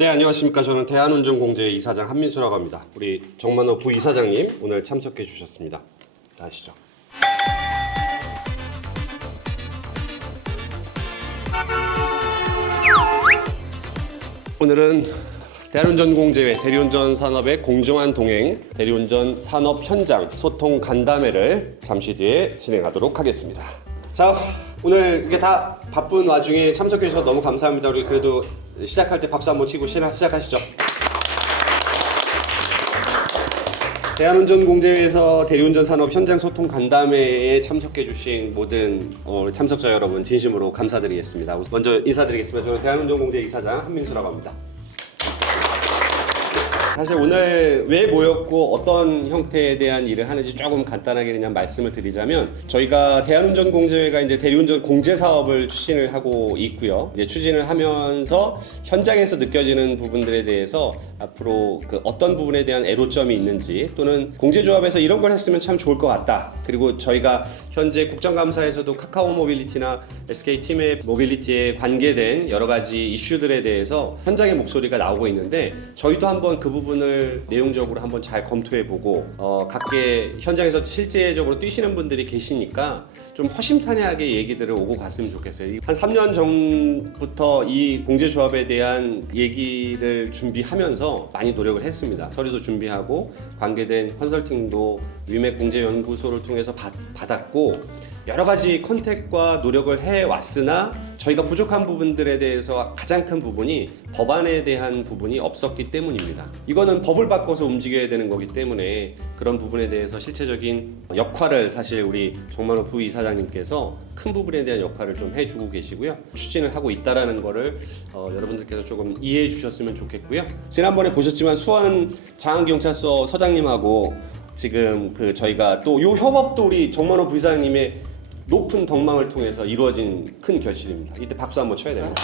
네, 안녕하십니까. 저는 대한운전공제의 이사장 한민수라고 합니다. 우리 정만호 부이사장님 오늘 참석해 주셨습니다. 아시죠? 오늘은 대한운전공제회 대리운전 산업의 공정한 동행 대리운전 산업 현장 소통 간담회를 잠시 뒤에 진행하도록 하겠습니다. 자, 오늘 이게 다 바쁜 와중에 참석해 주셔서 너무 감사합니다. 우리 그래도 시작할 때 박수 한번 치고 시작하시죠. 대한운전공제회에서 대리운전 산업 현장 소통 간담회에 참석해 주신 모든 참석자 여러분 진심으로 감사드리겠습니다. 먼저 인사드리겠습니다. 저는 대한운전공제 이사장 한민수라고 합니다. 사실 오늘 왜 모였고 어떤 형태에 대한 일을 하는지 조금 간단하게 그냥 말씀을 드리자면, 저희가 대한운전공제회가 이제 대리운전 공제 사업을 추진을 하고 있고요. 이제 추진을 하면서 현장에서 느껴지는 부분들에 대해서 앞으로 그 어떤 부분에 대한 애로점이 있는지, 또는 공제조합에서 이런 걸 했으면 참 좋을 것 같다. 그리고 저희가 현재 국정감사에서도 카카오 모빌리티나 SK 팀의 모빌리티에 관계된 여러 가지 이슈들에 대해서 현장의 목소리가 나오고 있는데, 저희도 한번 그 부분을 내용적으로 한번 잘 검토해보고 각계 현장에서 실제적으로 뛰시는 분들이 계시니까 좀 허심탄회하게 얘기들을 오고 갔으면 좋겠어요. 한 3년 전부터 이 공제조합에 대한 얘기를 준비하면서 많이 노력을 했습니다. 서류도 준비하고 관계된 컨설팅도 위맥공제연구소를 통해서 받았고, 여러 가지 컨택과 노력을 해왔으나 저희가 부족한 부분들에 대해서 가장 큰 부분이 법안에 대한 부분이 없었기 때문입니다. 이거는 법을 바꿔서 움직여야 되는 거기 때문에 그런 부분에 대해서 실체적인 역할을 사실 우리 정만호 부이사장님께서 큰 부분에 대한 역할을 좀 해주고 계시고요. 추진을 하고 있다라는 거를 여러분들께서 조금 이해해 주셨으면 좋겠고요. 지난번에 보셨지만 수원 장안경찰서 서장님하고 지금 저희가 또 요 협업도 우리 정만호 부이사장님의 높은 덕망을 통해서 이루어진 큰 결실입니다. 이때 박수 한번 쳐야 됩니다.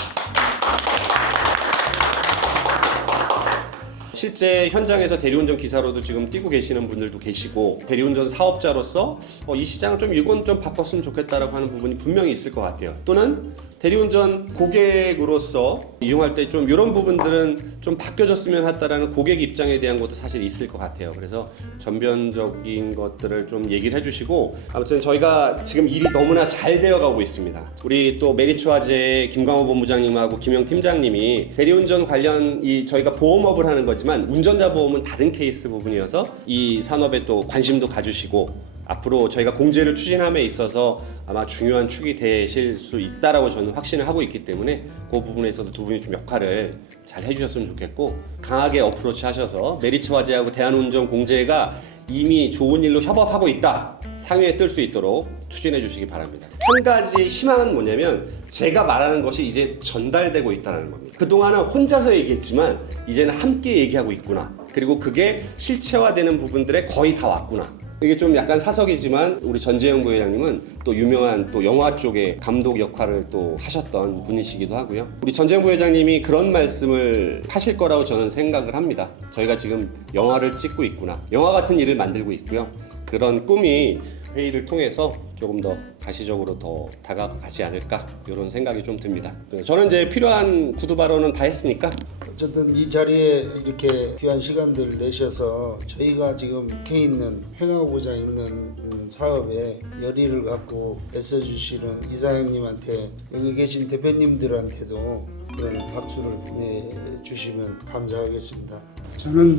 실제 현장에서 대리운전 기사로도 지금 뛰고 계시는 분들도 계시고, 대리운전 사업자로서 이 시장을 이건 좀 바꿨으면 좋겠다라고 하는 부분이 분명히 있을 것 같아요. 또는 대리운전 고객으로서 이용할 때 좀 이런 부분들은 좀 바뀌어졌으면 하다라는 고객 입장에 대한 것도 사실 있을 것 같아요. 그래서 전반적인 것들을 좀 얘기를 해주시고, 아무튼 저희가 지금 일이 너무나 잘 되어가고 있습니다. 우리 또 메리츠화재 김광호 본부장님하고 김영 팀장님이 대리운전 관련 저희가 보험업을 하는 거지만 운전자 보험은 다른 케이스 부분이어서 이 산업에 또 관심도 가주시고, 앞으로 저희가 공제를 추진함에 있어서 아마 중요한 축이 되실 수 있다라고 저는 확신을 하고 있기 때문에 그 부분에서도 두 분이 좀 역할을 잘 해주셨으면 좋겠고, 강하게 어프로치 하셔서 메리츠화재하고 대한운전공제가 이미 좋은 일로 협업하고 있다, 상위에 뜰 수 있도록 추진해 주시기 바랍니다. 한 가지 희망은 뭐냐면, 제가 말하는 것이 이제 전달되고 있다는 겁니다. 그동안은 혼자서 얘기했지만 이제는 함께 얘기하고 있구나, 그리고 그게 실체화되는 부분들에 거의 다 왔구나. 이게 좀 약간 사석이지만 우리 전재영 부회장님은 또 유명한 또 영화 쪽의 감독 역할을 또 하셨던 분이시기도 하고요. 우리 전재영 부회장님이 그런 말씀을 하실 거라고 저는 생각을 합니다. 저희가 지금 영화를 찍고 있구나, 영화 같은 일을 만들고 있고요. 그런 꿈이 회의를 통해서 조금 더 가시적으로 더 다가가지 않을까, 이런 생각이 좀 듭니다. 저는 이제 필요한 구두 발언은 다 했으니까, 어쨌든 이 자리에 이렇게 귀한 시간들을 내셔서 저희가 지금 해 있는 해가고자 있는 사업에 열의를 갖고 애써주시는 이사장님한테, 여기 계신 대표님들한테도 그런 박수를 보내주시면 감사하겠습니다. 저는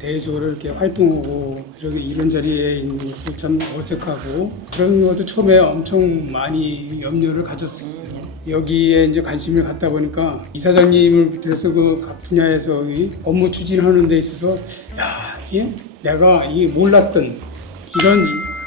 대외적으로 이렇게 활동하고 이런 자리에 있는 것도 참 어색하고, 그런 것도 처음에 엄청 많이 염려를 가졌었어요. 여기에 이제 관심을 갖다 보니까 이사장님을 비롯해서 각 분야에서 업무 추진하는 데 있어서 내가 몰랐던 이런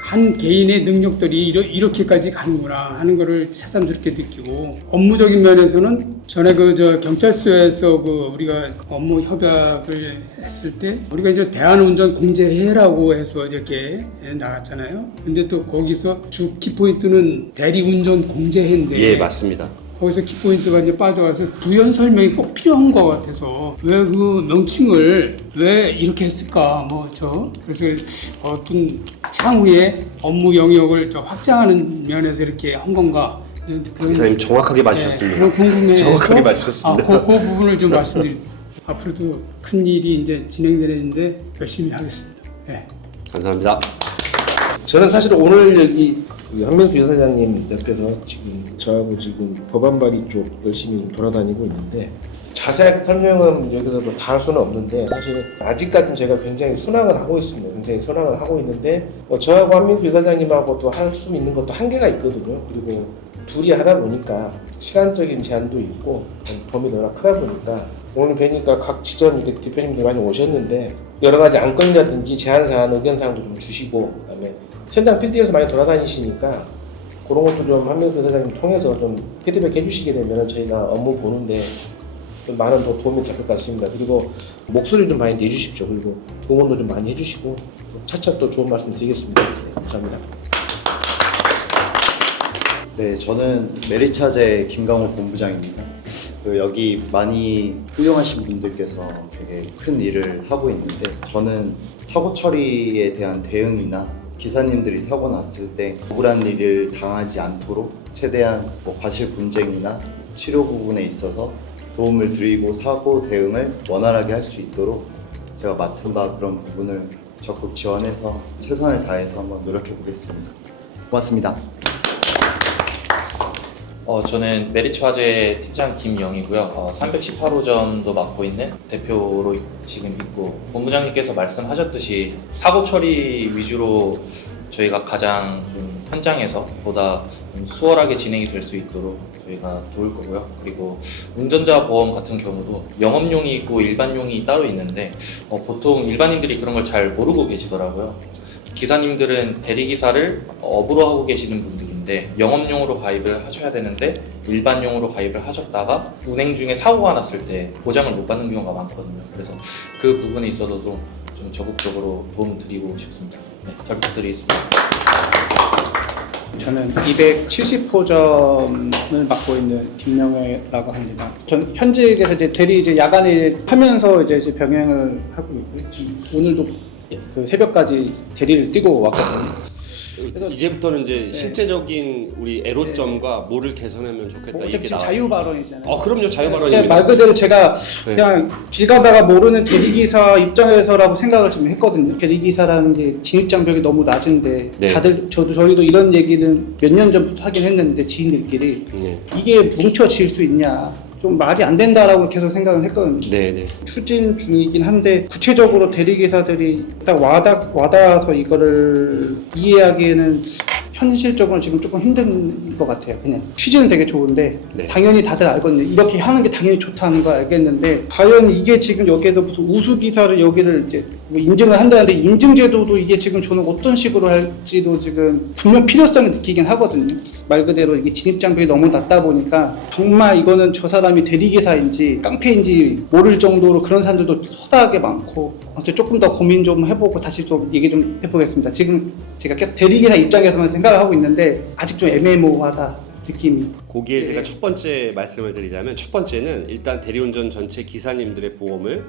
한 개인의 능력들이 이렇게까지 가는구나 하는 것을 새삼스럽게 느끼고, 업무적인 면에서는 전에 경찰서에서 우리가 업무 협약을 했을 때 우리가 이제 대한운전공제회라고 해서 이렇게 나갔잖아요. 근데 또 거기서 주 키포인트는 대리운전공제회인데, 예, 맞습니다. 거기서 키포인트가 이제 빠져가서 부연 설명이 꼭 필요한 것 같아서 왜 그 명칭을 왜 이렇게 했을까, 그래서 어떤 향후에 업무 영역을 확장하는 면에서 이렇게 한 건가, 기사님 정확하게 맞으셨습니다. 궁금해서 정확하게 맞으셨습니다. 그 부분을 좀 말씀드립니다. 앞으로도 큰 일이 이제 진행되는데 열심히 하겠습니다. 네. 감사합니다. 저는 사실 오늘 여기 한명수 여사장님 옆에서 지금 저하고 지금 법안 발의 쪽 열심히 돌아다니고 있는데 자세하게 설명은 여기서 뭐 다 할 수는 없는데 사실 아직까지는 제가 굉장히 순항을 하고 있습니다. 굉장히 순항을 하고 있는데 저하고 한명수 여사장님하고 또 할 수 있는 것도 한계가 있거든요. 그리고 둘이 하다 보니까 시간적인 제한도 있고 범위도 워낙 크다 보니까 오늘 뵈니까 각 지점 이렇게 대표님들 많이 오셨는데 여러 가지 안건이라든지 제안사안 의견사항도 좀 주시고 그다음에 현장 필드에서 많이 돌아다니시니까 그런 것도 좀 한명수 여사장님 통해서 좀 피드백 해주시게 되면 저희가 업무 보는데 좀 많은 더 도움이 될 것 같습니다. 그리고 목소리 좀 많이 내주십시오. 그리고 응원도 좀 많이 해주시고 차차 또 좋은 말씀 드리겠습니다. 네, 감사합니다. 네, 저는 메리차제 김강호 본부장입니다. 여기 많이 훌륭하신 분들께서 되게 큰 일을 하고 있는데 저는 사고 처리에 대한 대응이나 기사님들이 사고 났을 때 억울한 일을 당하지 않도록 최대한 과실 분쟁이나 치료 부분에 있어서 도움을 드리고 사고 대응을 원활하게 할 수 있도록 제가 맡은 바 그런 부분을 적극 지원해서 최선을 다해서 한번 노력해 보겠습니다. 고맙습니다. 저는 메리츠화재 팀장 김영이고요. 318호점도 맡고 있는 대표로 지금 있고 본부장님께서 말씀하셨듯이 사고 처리 위주로 저희가 가장 좀 현장에서 보다 좀 수월하게 진행이 될 수 있도록 저희가 도울 거고요. 그리고 운전자 보험 같은 경우도 영업용이 있고 일반용이 따로 있는데 보통 일반인들이 그런 걸 잘 모르고 계시더라고요. 기사님들은 대리기사를 업으로 하고 계시는 분들인데 영업용으로 가입을 하셔야 되는데 일반용으로 가입을 하셨다가 운행 중에 사고가 났을 때 보장을 못 받는 경우가 많거든요. 그래서 그 부분에 있어서도 좀 적극적으로 도움 드리고 싶습니다. 네, 잘 부탁드리겠습니다. 저는 270호점을 맡고 있는 김명회라고 합니다. 전 현직에서 이제 대리 이제 야간에 하면서 이제 병행을 하고 있고요. 지금 오늘도 그 새벽까지 대리를 뛰고 왔거든요. 그래서 이제부터는 이제 네. 실제적인 우리 애로점과 뭐를 개선하면 좋겠다 이게 지금 나와. 자유 발언이잖아요. 그럼요, 자유 그냥 발언입니다. 말 그대로 제가 네. 그냥 길 가다가 모르는 대리기사 입장에서라고 생각을 좀 했거든요. 대리기사라는 게 진입장벽이 너무 낮은데 네. 다들 저희도 이런 얘기는 몇 년 전부터 하긴 했는데 지인들끼리 네, 이게 뭉쳐질 수 있냐 좀 말이 안 된다라고 계속 생각을 했거든요. 네. 추진 중이긴 한데 구체적으로 대리기사들이 딱 와닿아서 이거를 이해하기에는 현실적으로 지금 조금 힘든 것 같아요. 그냥 취지는 되게 좋은데 네. 당연히 다들 알거든요. 이렇게 하는 게 당연히 좋다는 걸 알겠는데 과연 이게 지금 여기에서 무슨 우수기사를 여기를 이제 뭐 인증을 한다는데 인증제도도 이게 지금 저는 어떤 식으로 할지도 지금 분명 필요성을 느끼긴 하거든요. 말 그대로 이게 진입장벽이 너무 낮다 보니까 정말 이거는 저 사람이 대리기사인지 깡패인지 모를 정도로 그런 사람들도 허다하게 많고 아무튼 조금 더 고민 좀 해보고 다시 좀 얘기 좀 해보겠습니다. 지금 제가 계속 대리기사 입장에서만 생각을 하고 있는데 아직 좀 애매모호하다 느낌이. 거기에 네. 제가 첫 번째 말씀을 드리자면 첫 번째는 일단 대리운전 전체 기사님들의 보험을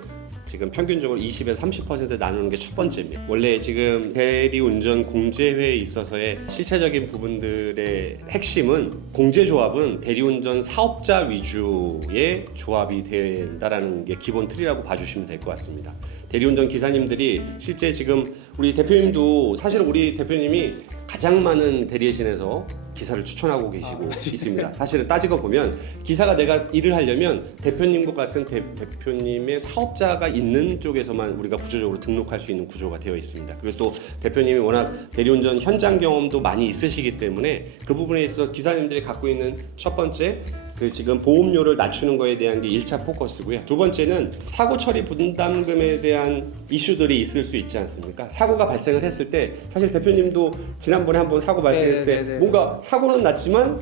지금 평균적으로 20에서 30% 나누는 게 첫 번째입니다. 원래 지금 대리운전 공제회에 있어서의 실체적인 부분들의 핵심은 공제조합은 대리운전 사업자 위주의 조합이 된다라는 게 기본 틀이라고 봐주시면 될 것 같습니다. 대리운전 기사님들이 실제 지금 우리 대표님도 사실 우리 대표님이 가장 많은 대리회신에서 기사를 추천하고 계시고 있습니다. 사실은 따지고 보면 기사가 내가 일을 하려면 대표님과 같은 대표님의 사업자가 있는 쪽에서만 우리가 구조적으로 등록할 수 있는 구조가 되어 있습니다. 그리고 또 대표님이 워낙 대리운전 현장 경험도 많이 있으시기 때문에 그 부분에 있어서 기사님들이 갖고 있는 첫 번째 그 지금 보험료를 낮추는 거에 대한 게 1차 포커스고요. 두 번째는 사고 처리 분담금에 대한 이슈들이 있을 수 있지 않습니까? 사고가 발생을 했을 때 사실 대표님도 지난번에 한번 사고 발생했을 때 뭔가 사고는 났지만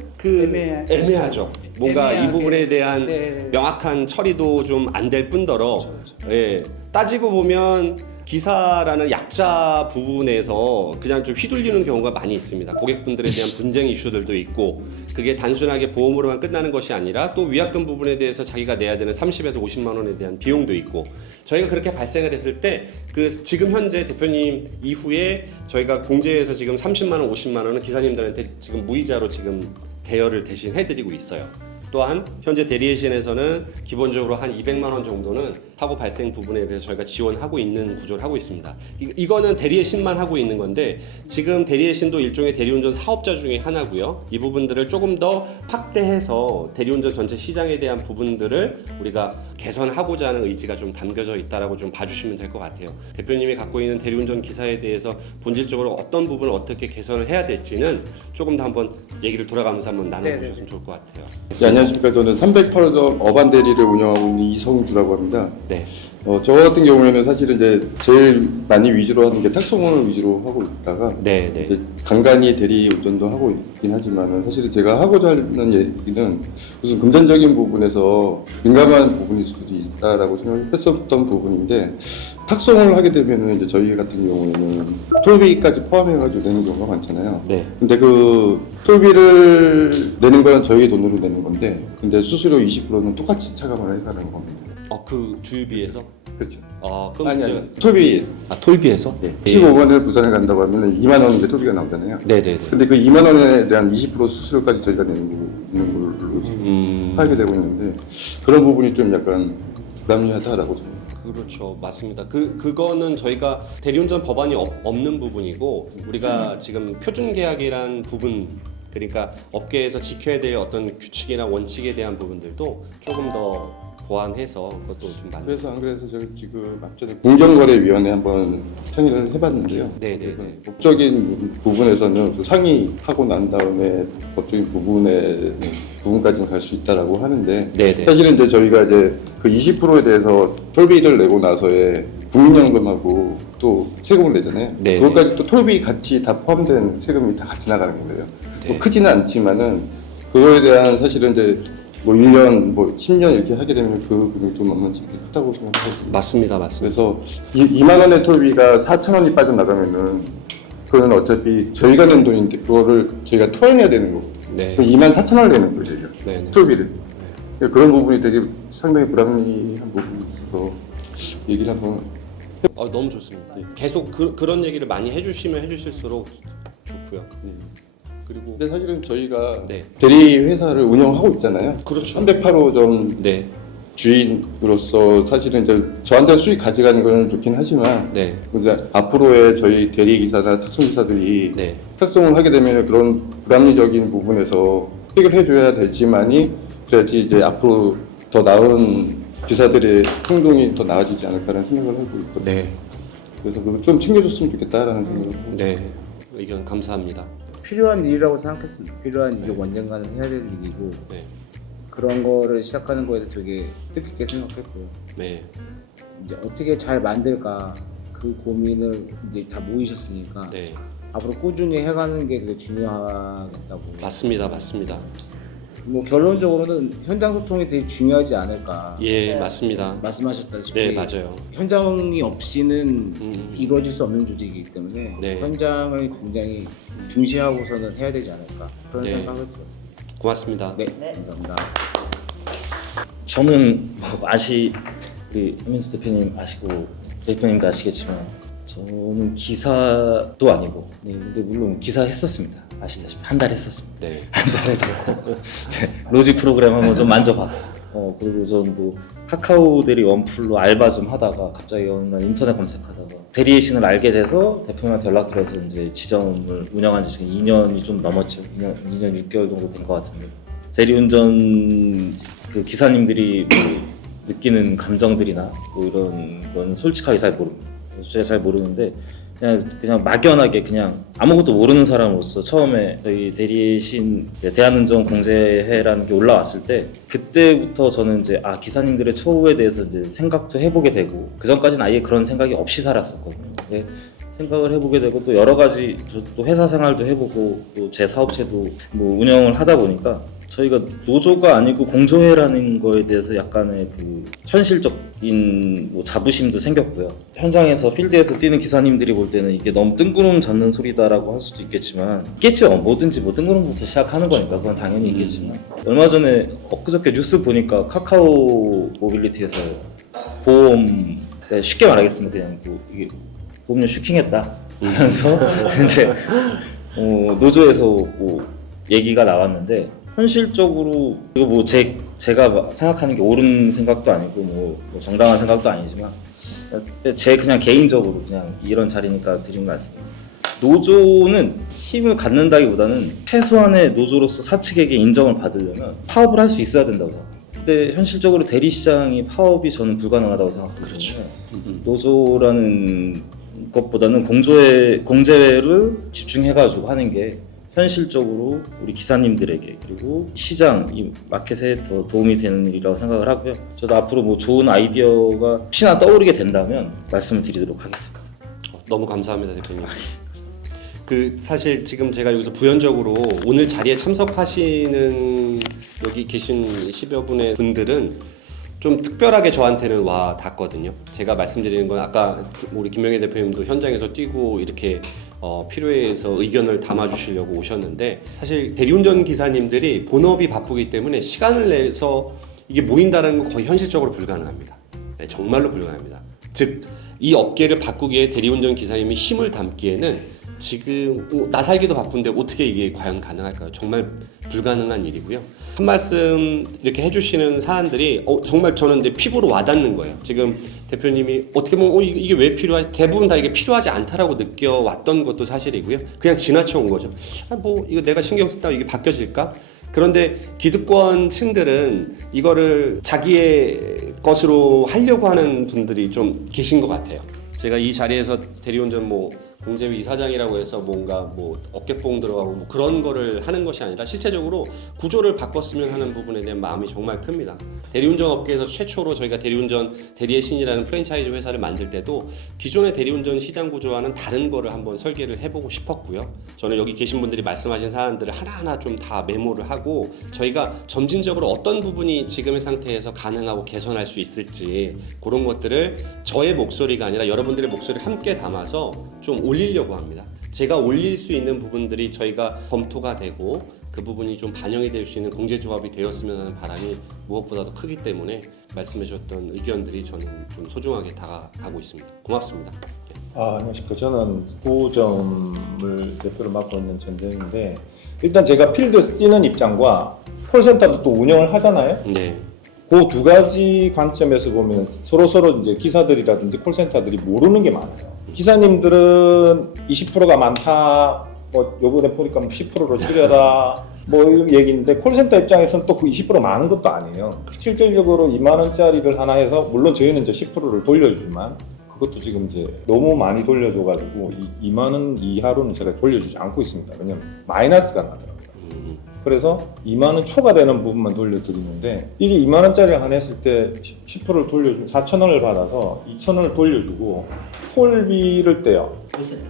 애매하죠. 뭔가 애매하게. 이 부분에 대한 네. 명확한 처리도 좀 안 될 뿐더러 예, 따지고 보면 기사라는 약자 부분에서 그냥 좀 휘둘리는 경우가 많이 있습니다. 고객분들에 대한 분쟁 이슈들도 있고 그게 단순하게 보험으로만 끝나는 것이 아니라 또 위약금 부분에 대해서 자기가 내야 되는 30에서 50만 원에 대한 비용도 있고 저희가 그렇게 발생을 했을 때 그 지금 현재 대표님 이후에 저희가 공제해서 지금 30만 원, 50만 원은 기사님들한테 지금 무이자로 지금 대여를 대신 해드리고 있어요. 또한 현재 대리회신에서는 기본적으로 한 200만 원 정도는 사고 발생 부분에 대해서 저희가 지원하고 있는 구조를 하고 있습니다. 이거는 대리의 신만 하고 있는 건데 지금 대리의 신도 일종의 대리운전 사업자 중에 하나고요. 이 부분들을 조금 더 확대해서 대리운전 전체 시장에 대한 부분들을 우리가 개선하고자 하는 의지가 좀 담겨져 있다라고 좀 봐주시면 될 것 같아요. 대표님이 갖고 있는 대리운전 기사에 대해서 본질적으로 어떤 부분을 어떻게 개선을 해야 될지는 조금 더 한번 얘기를 돌아가면서 한번 나눠보셨으면 좋을 것 같아요. 네, 안녕하십니까. 저는 308점 어반 대리를 운영하고 있는 이성주라고 합니다. 네. 저 같은 경우에는 사실은 이제 제일 많이 위주로 하는 게 탁송을 위주로 하고 있다가 네, 네. 이제 간간히 대리 운전도 하고 있긴 하지만은 사실은 제가 하고자 하는 얘기는 무슨 금전적인 부분에서 민감한 부분일 수도 있다라고 생각했었던 부분인데 탁송을 하게 되면은 이제 저희 같은 경우에는 톨비까지 포함해가지고 내는 경우가 많잖아요. 네. 근데 그 톨비를 내는 건 저희 돈으로 내는 건데 근데 수수료 20%는 똑같이 차감을 해가는 겁니다. 그 주유비에서? 그렇죠. 그럼 아니 제가- 톨비에서 톨비에서? 네. 15번을 부산에 간다고 하면 2만 원 이제 톨비가 나오잖아요. 네네네. 근데 그 2만 원에 대한 20% 수수료까지 저희가 내는 걸로 지금 하게 되고 있는데 그런 부분이 좀 약간 부담이하다라고 생각합니다. 그렇죠, 맞습니다. 그거는 저희가 대리운전 법안이 없는 부분이고 우리가 지금 표준계약이란 부분, 그러니까 업계에서 지켜야 될 어떤 규칙이나 원칙에 대한 부분들도 조금 더 보완해서 그것도 좀 많이. 그래서 안 그래서 제가 지금 앞전에 공정거래위원회 한번 창의를 해봤는데요. 네네네. 법적인 부분에서는 좀 상의하고 난 다음에 법적인 부분까지는 갈 수 있다라고 하는데 네네. 사실은 이제 저희가 이제 그 20%에 대해서 톨비를 내고 나서의 국민연금하고 또 세금을 내잖아요. 네네. 그것까지 또 톨비 같이 다 포함된 세금이 다 같이 나가는 거예요. 네. 뭐 크지는 않지만은 그거에 대한 사실은 이제 뭐 1년, 뭐 10년 이렇게 하게 되면 그 금액도 만만치 않게 크다고 생각하거든요. 맞습니다. 그래서 2만 원의 톨비가 4천 원이 빠져나가면은 그거는 어차피 저희가 낸 돈인데 그거를 저희가 토해내야 되는 거고 네. 그럼 2만 4천 원을 내는 거예요. 저희가. 네네. 톨비를. 그런 부분이 되게 상당히 불합리한 부분이 있어서 얘기를 한번 너무 좋습니다. 계속 그런 얘기를 많이 해주시면 해주실수록 좋고요. 그리고 근데 사실은 저희가 네. 대리 회사를 운영하고 있잖아요. 그렇죠. 308호점 네. 주인으로서 사실은 이제 저한테 수익 가져가는 건 좋긴 하지만 네. 이제 앞으로의 저희 대리 기사나 탁송 기사들이 네. 탁송을 하게 되면 그런 불합리적인 부분에서 수익을 해줘야 되지만이 그래야지 이제 앞으로 더 나은 기사들의 행동이 더 나아지지 않을까라는 생각을 하고 있거든요. 네. 그래서 그거 좀 챙겨줬으면 좋겠다라는 생각을 하고 네. 의견 감사합니다. 필요한 일이라고 생각했습니다. 필요한 일이 언젠가는 해야 될 일이고 네. 그런 거를 시작하는 거에 대해서 되게 뜻깊게 생각했고요. 네. 이제 어떻게 잘 만들까 그 고민을 이제 다 모이셨으니까 네. 앞으로 꾸준히 해가는 게 되게 중요하겠다고. 맞습니다. 맞습니다. 뭐 결론적으로는 현장 소통이 되게 중요하지 않을까. 예, 맞습니다. 말씀하셨다시피 네, 맞아요. 현장이 없이는 음. 이루어질 수 없는 조직이기 때문에 네. 현장을 굉장히 중시하고서는 해야 되지 않을까 그런 네. 생각을 들었습니다. 고맙습니다. 네, 감사합니다. 저는 뭐 한민수 대표님 아시고 대표님도 아시겠지만 저는 기사도 아니고 근데 물론 기사 했었습니다. 아시다시피 한 달 했었습니다. 네. 한 달에 로직 프로그램 한번 좀 만져봐. 그리고 전 뭐 카카오 대리 원풀로 알바 좀 하다가 갑자기 어느 날 인터넷 검색하다가 대리의 신을 알게 돼서 대표님한테 연락드려서 이제 지점을 운영한 지 지금 2년이 좀 넘었죠. 2년 6개월 정도 된 것 같은데 그그 기사님들이 뭐 느끼는 감정들이나 뭐 이런 건 솔직하게 잘 모릅니다. 제가 잘 모르는데 그냥 막연하게 그냥 아무것도 모르는 사람으로서 처음에 저희 대리신 대한운전 공제회라는 게 올라왔을 때 그때부터 저는 이제 기사님들의 처우에 대해서 이제 생각도 해보게 되고 그 전까지는 아예 그런 생각이 없이 살았었거든요. 근데 생각을 해보게 되고 또 여러 가지 저도 또 회사 생활도 해보고 또 제 사업체도 뭐 운영을 하다 보니까 저희가 노조가 아니고 공조회라는 거에 대해서 약간의 그 현실적인 뭐 자부심도 생겼고요. 현장에서 필드에서 뛰는 기사님들이 볼 때는 이게 너무 뜬구름 잡는 소리다라고 할 수도 있겠지만 있겠죠. 뭐든지 뭐 뜬구름부터 시작하는 거니까 그건 당연히 있겠지만 얼마 전에 엊그저께 뉴스 보니까 카카오 모빌리티에서 보험 쉽게 말하겠습니다. 그냥 뭐 이게 보험료 슈킹했다 하면서 이제 노조에서 뭐 얘기가 나왔는데 현실적으로 이거 뭐 제가 생각하는 게 옳은 생각도 아니고 뭐 정당한 생각도 아니지만 제 그냥 개인적으로 그냥 이런 자리니까 드린 말씀입니다. 노조는 힘을 갖는다기보다는 최소한의 노조로서 사측에게 인정을 받으려면 파업을 할 수 있어야 된다고 생각합니다. 근데 현실적으로 대리시장이 파업이 저는 불가능하다고 생각합니다. 그렇죠. 노조라는 것보다는 공제를 집중해가지고 하는 게 현실적으로 우리 기사님들에게 그리고 시장 이 마켓에 더 도움이 되는 일이라고 생각을 하고요. 저도 앞으로 뭐 좋은 아이디어가 혹시나 떠오르게 된다면 말씀을 드리도록 하겠습니다. 너무 감사합니다, 대표님. 그 사실 지금 제가 여기서 부연적으로 오늘 자리에 참석하시는 여기 계신 10여 분의 분들은 좀 특별하게 저한테는 와 닿거든요. 제가 말씀드리는 건 아까 우리 김명애 대표님도 현장에서 뛰고 이렇게 필요해서 의견을 담아주시려고 오셨는데 사실 대리운전 기사님들이 본업이 바쁘기 때문에 시간을 내서 이게 모인다는 건 거의 현실적으로 불가능합니다. 네, 정말로 불가능합니다. 즉 이 업계를 바꾸기에 대리운전 기사님이 힘을 담기에는 지금 나 살기도 바쁜데 어떻게 이게 과연 가능할까요? 정말 불가능한 일이고요. 한 말씀 이렇게 해주시는 사안들이 정말 저는 이제 피부로 와닿는 거예요. 지금 대표님이 어떻게 보면 이게 왜 필요하지? 대부분 다 이게 필요하지 않다라고 느껴왔던 것도 사실이고요. 그냥 지나쳐 온 거죠. 뭐 이거 내가 신경 썼다고 이게 바뀌어질까? 그런데 기득권 층들은 이거를 자기의 것으로 하려고 하는 분들이 좀 계신 것 같아요. 제가 이 자리에서 대리운전 공제위 이사장이라고 해서 뭔가 어깨뽕 들어가고 그런 거를 하는 것이 아니라 실제적으로 구조를 바꿨으면 하는 부분에 대한 마음이 정말 큽니다. 대리운전 업계에서 최초로 저희가 대리운전 대리의 신이라는 프랜차이즈 회사를 만들 때도 기존의 대리운전 시장 구조와는 다른 거를 한번 설계를 해보고 싶었고요. 저는 여기 계신 분들이 말씀하신 사안들을 하나하나 좀 다 메모를 하고 저희가 점진적으로 어떤 부분이 지금의 상태에서 가능하고 개선할 수 있을지 그런 것들을 저의 목소리가 아니라 여러분들의 목소리를 함께 담아서 좀 올리려고 합니다. 제가 올릴 수 있는 부분들이 저희가 검토가 되고 그 부분이 좀 반영이 될 수 있는 공제조합이 되었으면 하는 바람이 무엇보다도 크기 때문에 말씀해 주셨던 의견들이 저는 좀 소중하게 다가가고 있습니다. 고맙습니다. 네. 안녕하십니까. 저는 구점을 대표로 맡고 있는 전재인데 일단 제가 필드에서 뛰는 입장과 콜센터도 또 운영을 하잖아요. 네. 그 두 가지 관점에서 보면 서로 이제 기사들이라든지 콜센터들이 모르는 게 많아요. 기사님들은 20%가 많다, 요번에 보니까 10%로 줄여라, 이런 얘기인데 콜센터 입장에서는 또 그 20% 많은 것도 아니에요. 실질적으로 2만 원짜리를 하나 해서 물론 저희는 이제 10%를 돌려주지만 그것도 지금 이제 너무 많이 돌려줘가지고 2만 원 이하로는 제가 돌려주지 않고 있습니다. 왜냐면 마이너스가 나더라고요. 그래서 2만 원 초과되는 부분만 돌려드리는데 이게 2만 원짜리를 하나 했을 때 10%를 돌려주면 4천 원을 받아서 2천 원을 돌려주고 콜비를 떼요.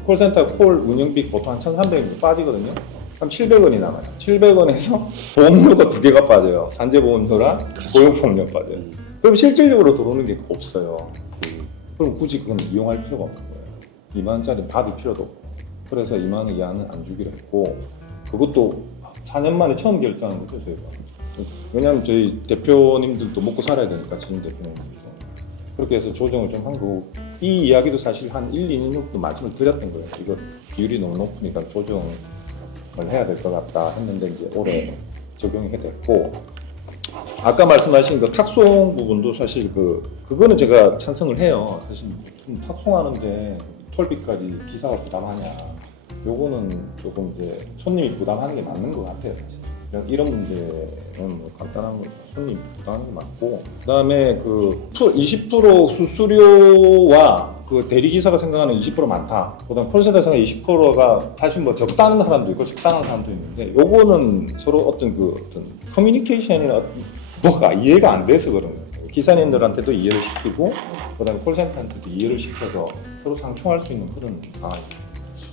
콜센터 콜 운영비 보통 한 1,300원 빠지거든요. 그럼 700원이 남아요. 700원에서 보험료가 2개가 빠져요. 산재보험료랑 고용보험료 빠져요. 그럼 실질적으로 들어오는 게 없어요. 그럼 굳이 그건 이용할 필요가 없는 거예요. 2만 원짜리 받을 필요도 없고. 그래서 2만 원 이하는 안 주기로 했고 그것도 4년 만에 처음 결정한 거죠, 저희가. 왜냐하면 저희 대표님들도 먹고 살아야 되니까, 지금 대표님들도. 그렇게 해서 조정을 좀 한 거고, 이 이야기도 사실 한 1, 2년 정도 말씀을 드렸던 거예요. 이거 비율이 너무 높으니까 조정을 해야 될 것 같다 했는데, 이제 올해 적용이 됐고, 아까 말씀하신 그 탁송 부분도 사실 그거는 제가 찬성을 해요. 사실 탁송하는데 톨비까지 기사가 부담하냐. 요거는 조금 이제 손님이 부담하는 게 맞는 것 같아요, 사실. 이런 문제는 간단한 거 손님이 부담하는 게 맞고, 그다음에 20% 수수료와 그 대리기사가 생각하는 20% 많다. 그다음 콜센터 생각 20%가 사실 적다는 사람도 있고 적당한 사람도 있는데, 요거는 서로 어떤 커뮤니케이션이나 뭐가 이해가 안 돼서 그런 거예요. 기사님들한테도 이해를 시키고, 그다음에 콜센터한테도 이해를 시켜서 서로 상충할 수 있는 그런 상황입니다.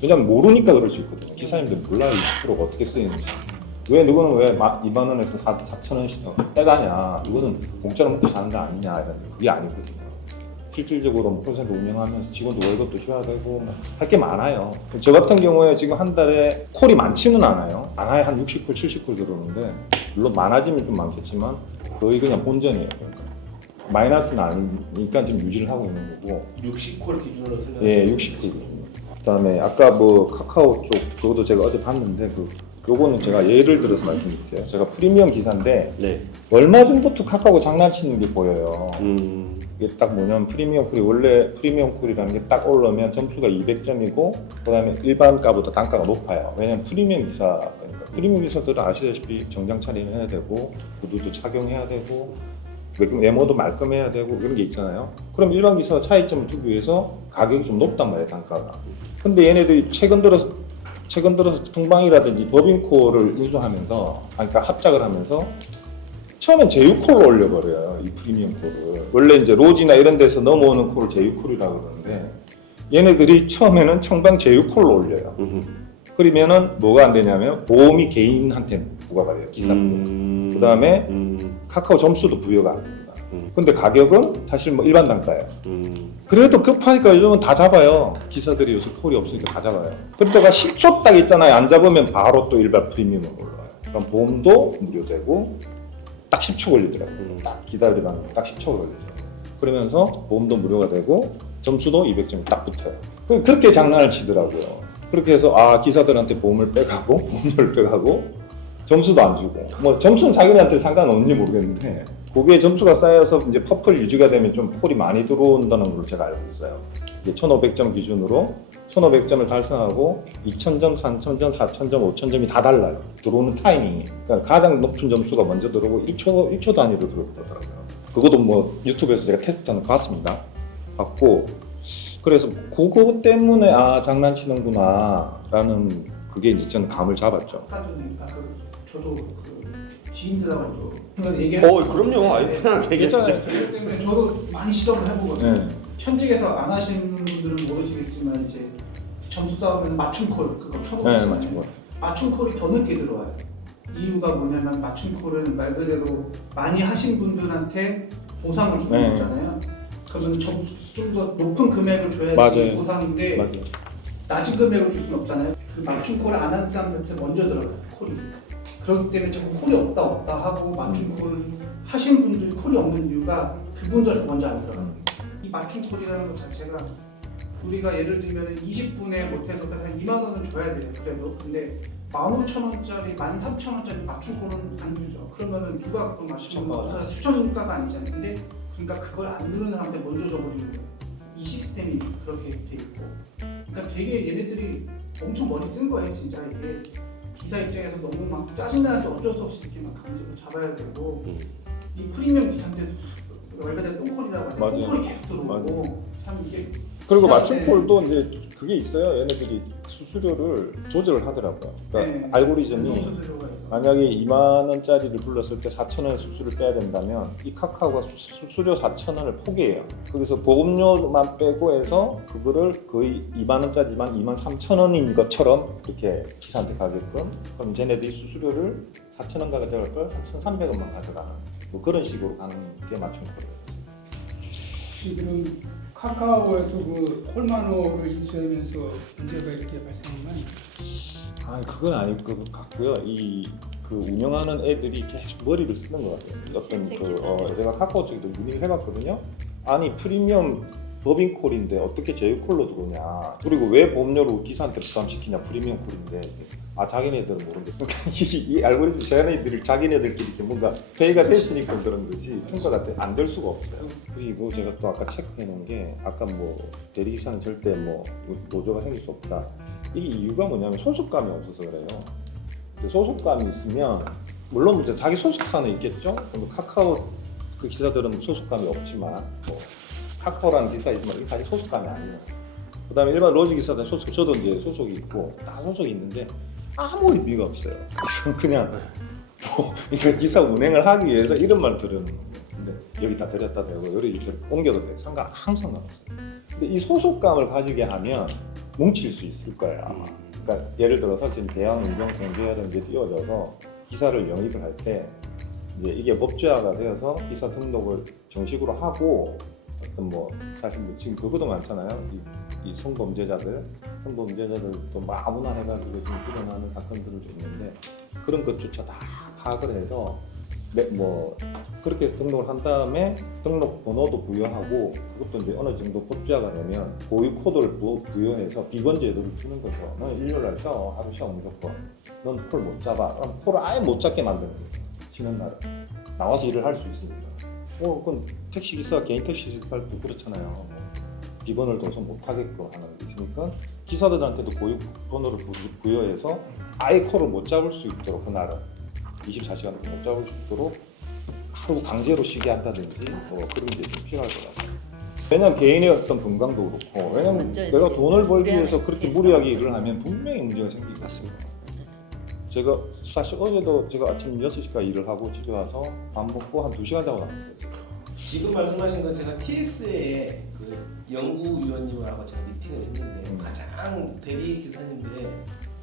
왜냐면 모르니까 그럴 수 있거든요. 기사님들 몰라요, 20%가 어떻게 쓰이는지. 왜 누구는 왜 2만 원에서 4천 원씩 떼가냐, 이거는 공짜로 먹고 사는 거 아니냐, 이런 그게 아니거든요. 실질적으로 콜센터 운영하면서 직원도 월급도 줘야 되고 할 게 많아요. 저 같은 경우에 지금 한 달에 콜이 많지는 않아요. 많아야 한 60콜, 70콜 들어오는데, 물론 많아지면 좀 많겠지만 거의 그냥 본전이에요. 마이너스는 아니니까 지금 유지를 하고 있는 거고. 60콜 기준으로 생각. 예, 60콜 기준. 그다음에 아까 카카오 쪽 그것도 제가 어제 봤는데 요거는 제가 예를 들어서 말씀드릴게요. 제가 프리미엄 기사인데 네. 얼마 전부터 카카오가 장난치는 게 보여요. 음. 이게 딱 뭐냐면 프리미엄 콜이 원래 프리미엄 콜이라는 게 딱 오르면 점수가 200점이고 그다음에 일반가보다 단가가 높아요. 왜냐면 프리미엄 기사니까. 프리미엄 기사들은 아시다시피 정장 차림을 해야 되고 구두도 착용해야 되고 외모도 말끔해야 되고 이런 게 있잖아요. 그럼 일반 기사와 차이점을 두기 위해서 가격이 좀 높단 말이에요, 단가가. 근데 얘네들이 최근 들어서 통방이라든지 법인콜을 인수하면서 그러니까 합작을 하면서 처음엔 제휴콜로 올려버려요, 이 프리미엄 콜을. 원래 이제 로지나 이런 데서 넘어오는 콜을 제휴콜이라고 그러는데 얘네들이 처음에는 청방 제휴콜로 올려요. 그러면은 뭐가 안 되냐면 보험이 개인한테 부과가 돼요, 기사분. 그다음에 카카오 점수도 부여가 안 됩니다. 근데 가격은 사실 뭐 일반 단가예요. 그래도 급하니까 요즘은 다 잡아요. 기사들이 요새 콜이 없으니까 다 잡아요. 그러다가 10초 딱 있잖아요. 안 잡으면 바로 또 일반 프리미엄으로 올라와요. 그럼 보험도 무료되고 딱 10초 걸리더라고요. 딱 기다리면 딱 10초 걸리더라고요. 그러면서 보험도 무료가 되고 점수도 200점이 딱 붙어요. 그렇게 장난을 치더라고요. 그렇게 해서 아 기사들한테 보험을 빼가고 보험료를 빼가고 점수도 안 주고 뭐 점수는 자기네한테 상관없는지 모르겠는데 거기에 점수가 쌓여서 이제 퍼플 유지가 되면 좀 콜이 많이 들어온다는 걸 제가 알고 있어요. 이제 1500점 기준으로 1500점을 달성하고 2000점, 3000점, 4000점, 5000점이 다 달라요. 들어오는 타이밍이. 그러니까 가장 높은 점수가 먼저 들어오고 1초 단위로 들어오더라고요. 그것도 뭐 유튜브에서 제가 테스트하는 거 봤습니다. 봤고 그래서 그거 때문에 아 장난치는구나 라는 그게 이제 저는 감을 잡았죠. 아까 전에 저도 지인들하고도 얘기하고 그럼요. 아유, 편하게 얘기하시죠. 그렇기 때문에 저도 많이 시도를 해보거든요. 네. 현직에서 안 하시는 분들은 모르시겠지만 이제 점수 싸우면 맞춤콜 그거 네, 켜놓으시잖아요. 맞춘 거. 맞춤콜이 더 늦게 들어와요. 이유가 뭐냐면 맞춤콜은 말 그대로 많이 하신 분들한테 보상을 주는 네. 거잖아요. 그러면 좀 더 높은 금액을 줘야지 맞아요. 보상인데 맞아요. 낮은 금액을 줄 수는 없잖아요. 그 맞춤콜을 안 하는 사람들한테 먼저 들어가요, 콜이. 그렇기 때문에 자꾸 콜이 없다 하고 맞춤콜을 하신 분들이 콜이 없는 이유가 그분들한테 먼저 안 들어가요. 이 맞춤콜이라는 것 자체가 우리가 예를 들면 20분에 못해도 한 2만 원은 줘야 돼요. 그래도 근데 15,000원짜리, 13,000원짜리 맞춤콜은 안 주죠. 그러면은 누가 그걸 맞추면 추천가가 아니잖아요. 근데 그러니까 그걸 안 누르는 사람한테 먼저 줘버리는 거예요. 이 시스템이 그렇게 돼 있고, 그러니까 되게 얘네들이 엄청 머리 쓴 거예요, 진짜 이게. 기사 입장에서 너무 막 짜증나는데 어쩔 수 없이 이렇게 막 강제로 잡아야 되고 이 프리미엄 기사인데도 말 그대로 똥콜이라고 하죠. 맞아요. 똥콜이 계속 들어오고 맞아요. 참 이게 그리고 기사한테 맞춤콜도 이제 그게 있어요. 얘네들이 수수료를 조절을 하더라고요. 그러니까 네. 알고리즘이 수수료가 있어요. 만약에 2만 원짜리를 불렀을 때 4,000원의 수수료를 빼야 된다면 이 카카오가 수수료 4,000원을 포기해요. 거기서 보험료만 빼고 해서 그거를 거의 2만 원짜리만 23,000원인 것처럼 이렇게 기사한테 가게끔 그럼 쟤네들이 수수료를 4,000원 가져갈 걸 4,300원만 가져가는 뭐 그런 식으로 가는 게 맞춤 거예요. 지금 카카오에서 그 콜마노를 인수하면서 문제가 이렇게 발생하면 아 그건 아닐 것 같고요. 그 운영하는 애들이 계속 머리를 쓰는 것 같아요. 어떤 제가 카카오 쪽에도 문의를 해봤거든요. 아니 프리미엄 법인콜인데 어떻게 제휴콜로 들어오냐. 그리고 왜 보험료로 기사한테 부담시키냐. 프리미엄 콜인데 아 자기네들은 모르는데 이 알고리즘 자기네들끼리 이렇게 뭔가 회의가 됐으니까 그런 거지 평가가 안 될 수가 없어요. 그리고 제가 또 아까 체크해 놓은 게 아까 뭐 대리기사는 절대 뭐 노조가 생길 수 없다. 이게 이유가 뭐냐면 소속감이 없어서 그래요. 소속감이 있으면 물론 이제 자기 소속사는 있겠죠. 근데 카카오 그 기사들은 소속감이 없지만 뭐 카카오라는 기사이지만 이게 사실 소속감이 아니에요. 그다음에 일반 로지 기사들 소속 저도 이제 소속이 있고 다 소속이 있는데 아무 의미가 없어요. 그냥 뭐 이거 기사 운행을 하기 위해서 이름만 들으는 거예요. 근데 여기다 들였다 대고 여기 이렇게 옮겨도 돼. 아무 상관없어요. 근데 이 소속감을 가지게 하면 뭉칠 수 있을 거예요 아마. 그러니까 예를 들어서 지금 대형 운영 공제라는 게 띄워져서 기사를 영입을 할 때 이제 이게 법제화가 되어서 기사 등록을 정식으로 하고 어떤 뭐 사실 뭐 지금 그것도 많잖아요. 이 성범죄자들도 뭐 아무나 해가지고 지금 일어나는 사건들도 있는데 그런 것조차 다 파악을 해서 뭐 그렇게 해서 등록을 한 다음에 등록 번호도 부여하고 그것도 이제 어느 정도 법제화가 되면 고유 코드를 부여해서 비건 제도를 주는 거죠. 너 일요일날 쉬어, 하루 쉬어 무조건. 넌 콜 못 잡아. 그럼 콜을 아예 못 잡게 만드는 거예요. 쉬는 날은 나와서 일을 할 수 있으니까. 그건 택시 기사, 개인 택시 기사도 그렇잖아요. 비번을 둬서 못 하게끔 하는 게 있으니까 기사들한테도 고유 번호를 부여해서 아예 콜을 못 잡을 수 있도록 그날은 24시간 못 잡을 수 있도록 하루 강제로 쉬게 한다든지 뭐 그런 게 좀 필요할 것 같아요. 왜냐면 개인의 어떤 건강도 그렇고 왜냐면 먼저 내가 이제 돈을 벌기 위해서 우리한테 그렇게 있어. 무리하게 일을 하면 분명히 문제가 생길 것 같습니다. 제가 사실 어제도 제가 아침 6시까지 일을 하고 집에 와서 밥 먹고 한 2시간 자고 나왔어요. 지금 말씀하신 건 제가 TS에 그 연구위원님하고 제가 미팅을 했는데 가장 대리 기사님들의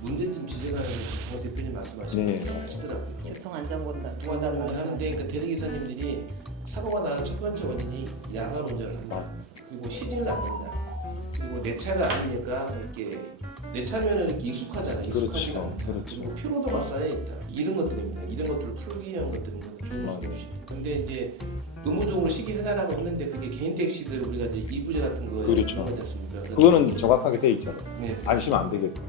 문제점 지적하는 정 대표님 말씀하시는 네. 거 하시더라고요. 교통안전공단 동안담을 하는데 그 대리 기사님들이 사고가 나는 첫 번째 원인이 야간 운전을 한다. 그리고 시진을 않는다. 그리고 내 차가 아니니까 이렇게 내 차면은 이렇게 익숙하잖아요. 익숙하지가 않다. 그렇죠. 그리고 피로도가 쌓여 있다. 이런 것들입니다. 이런 것들을 풀기 위한 것들은 좋은 것이죠. 근데 이제 의무적으로 시기 해달라고 했는데 그게 개인 택시들 우리가 이제 이부제 같은 거에 그렇죠. 됐습니다. 그거는 정확하게 돼 있잖아요. 네. 안 쉬면 안 되겠죠.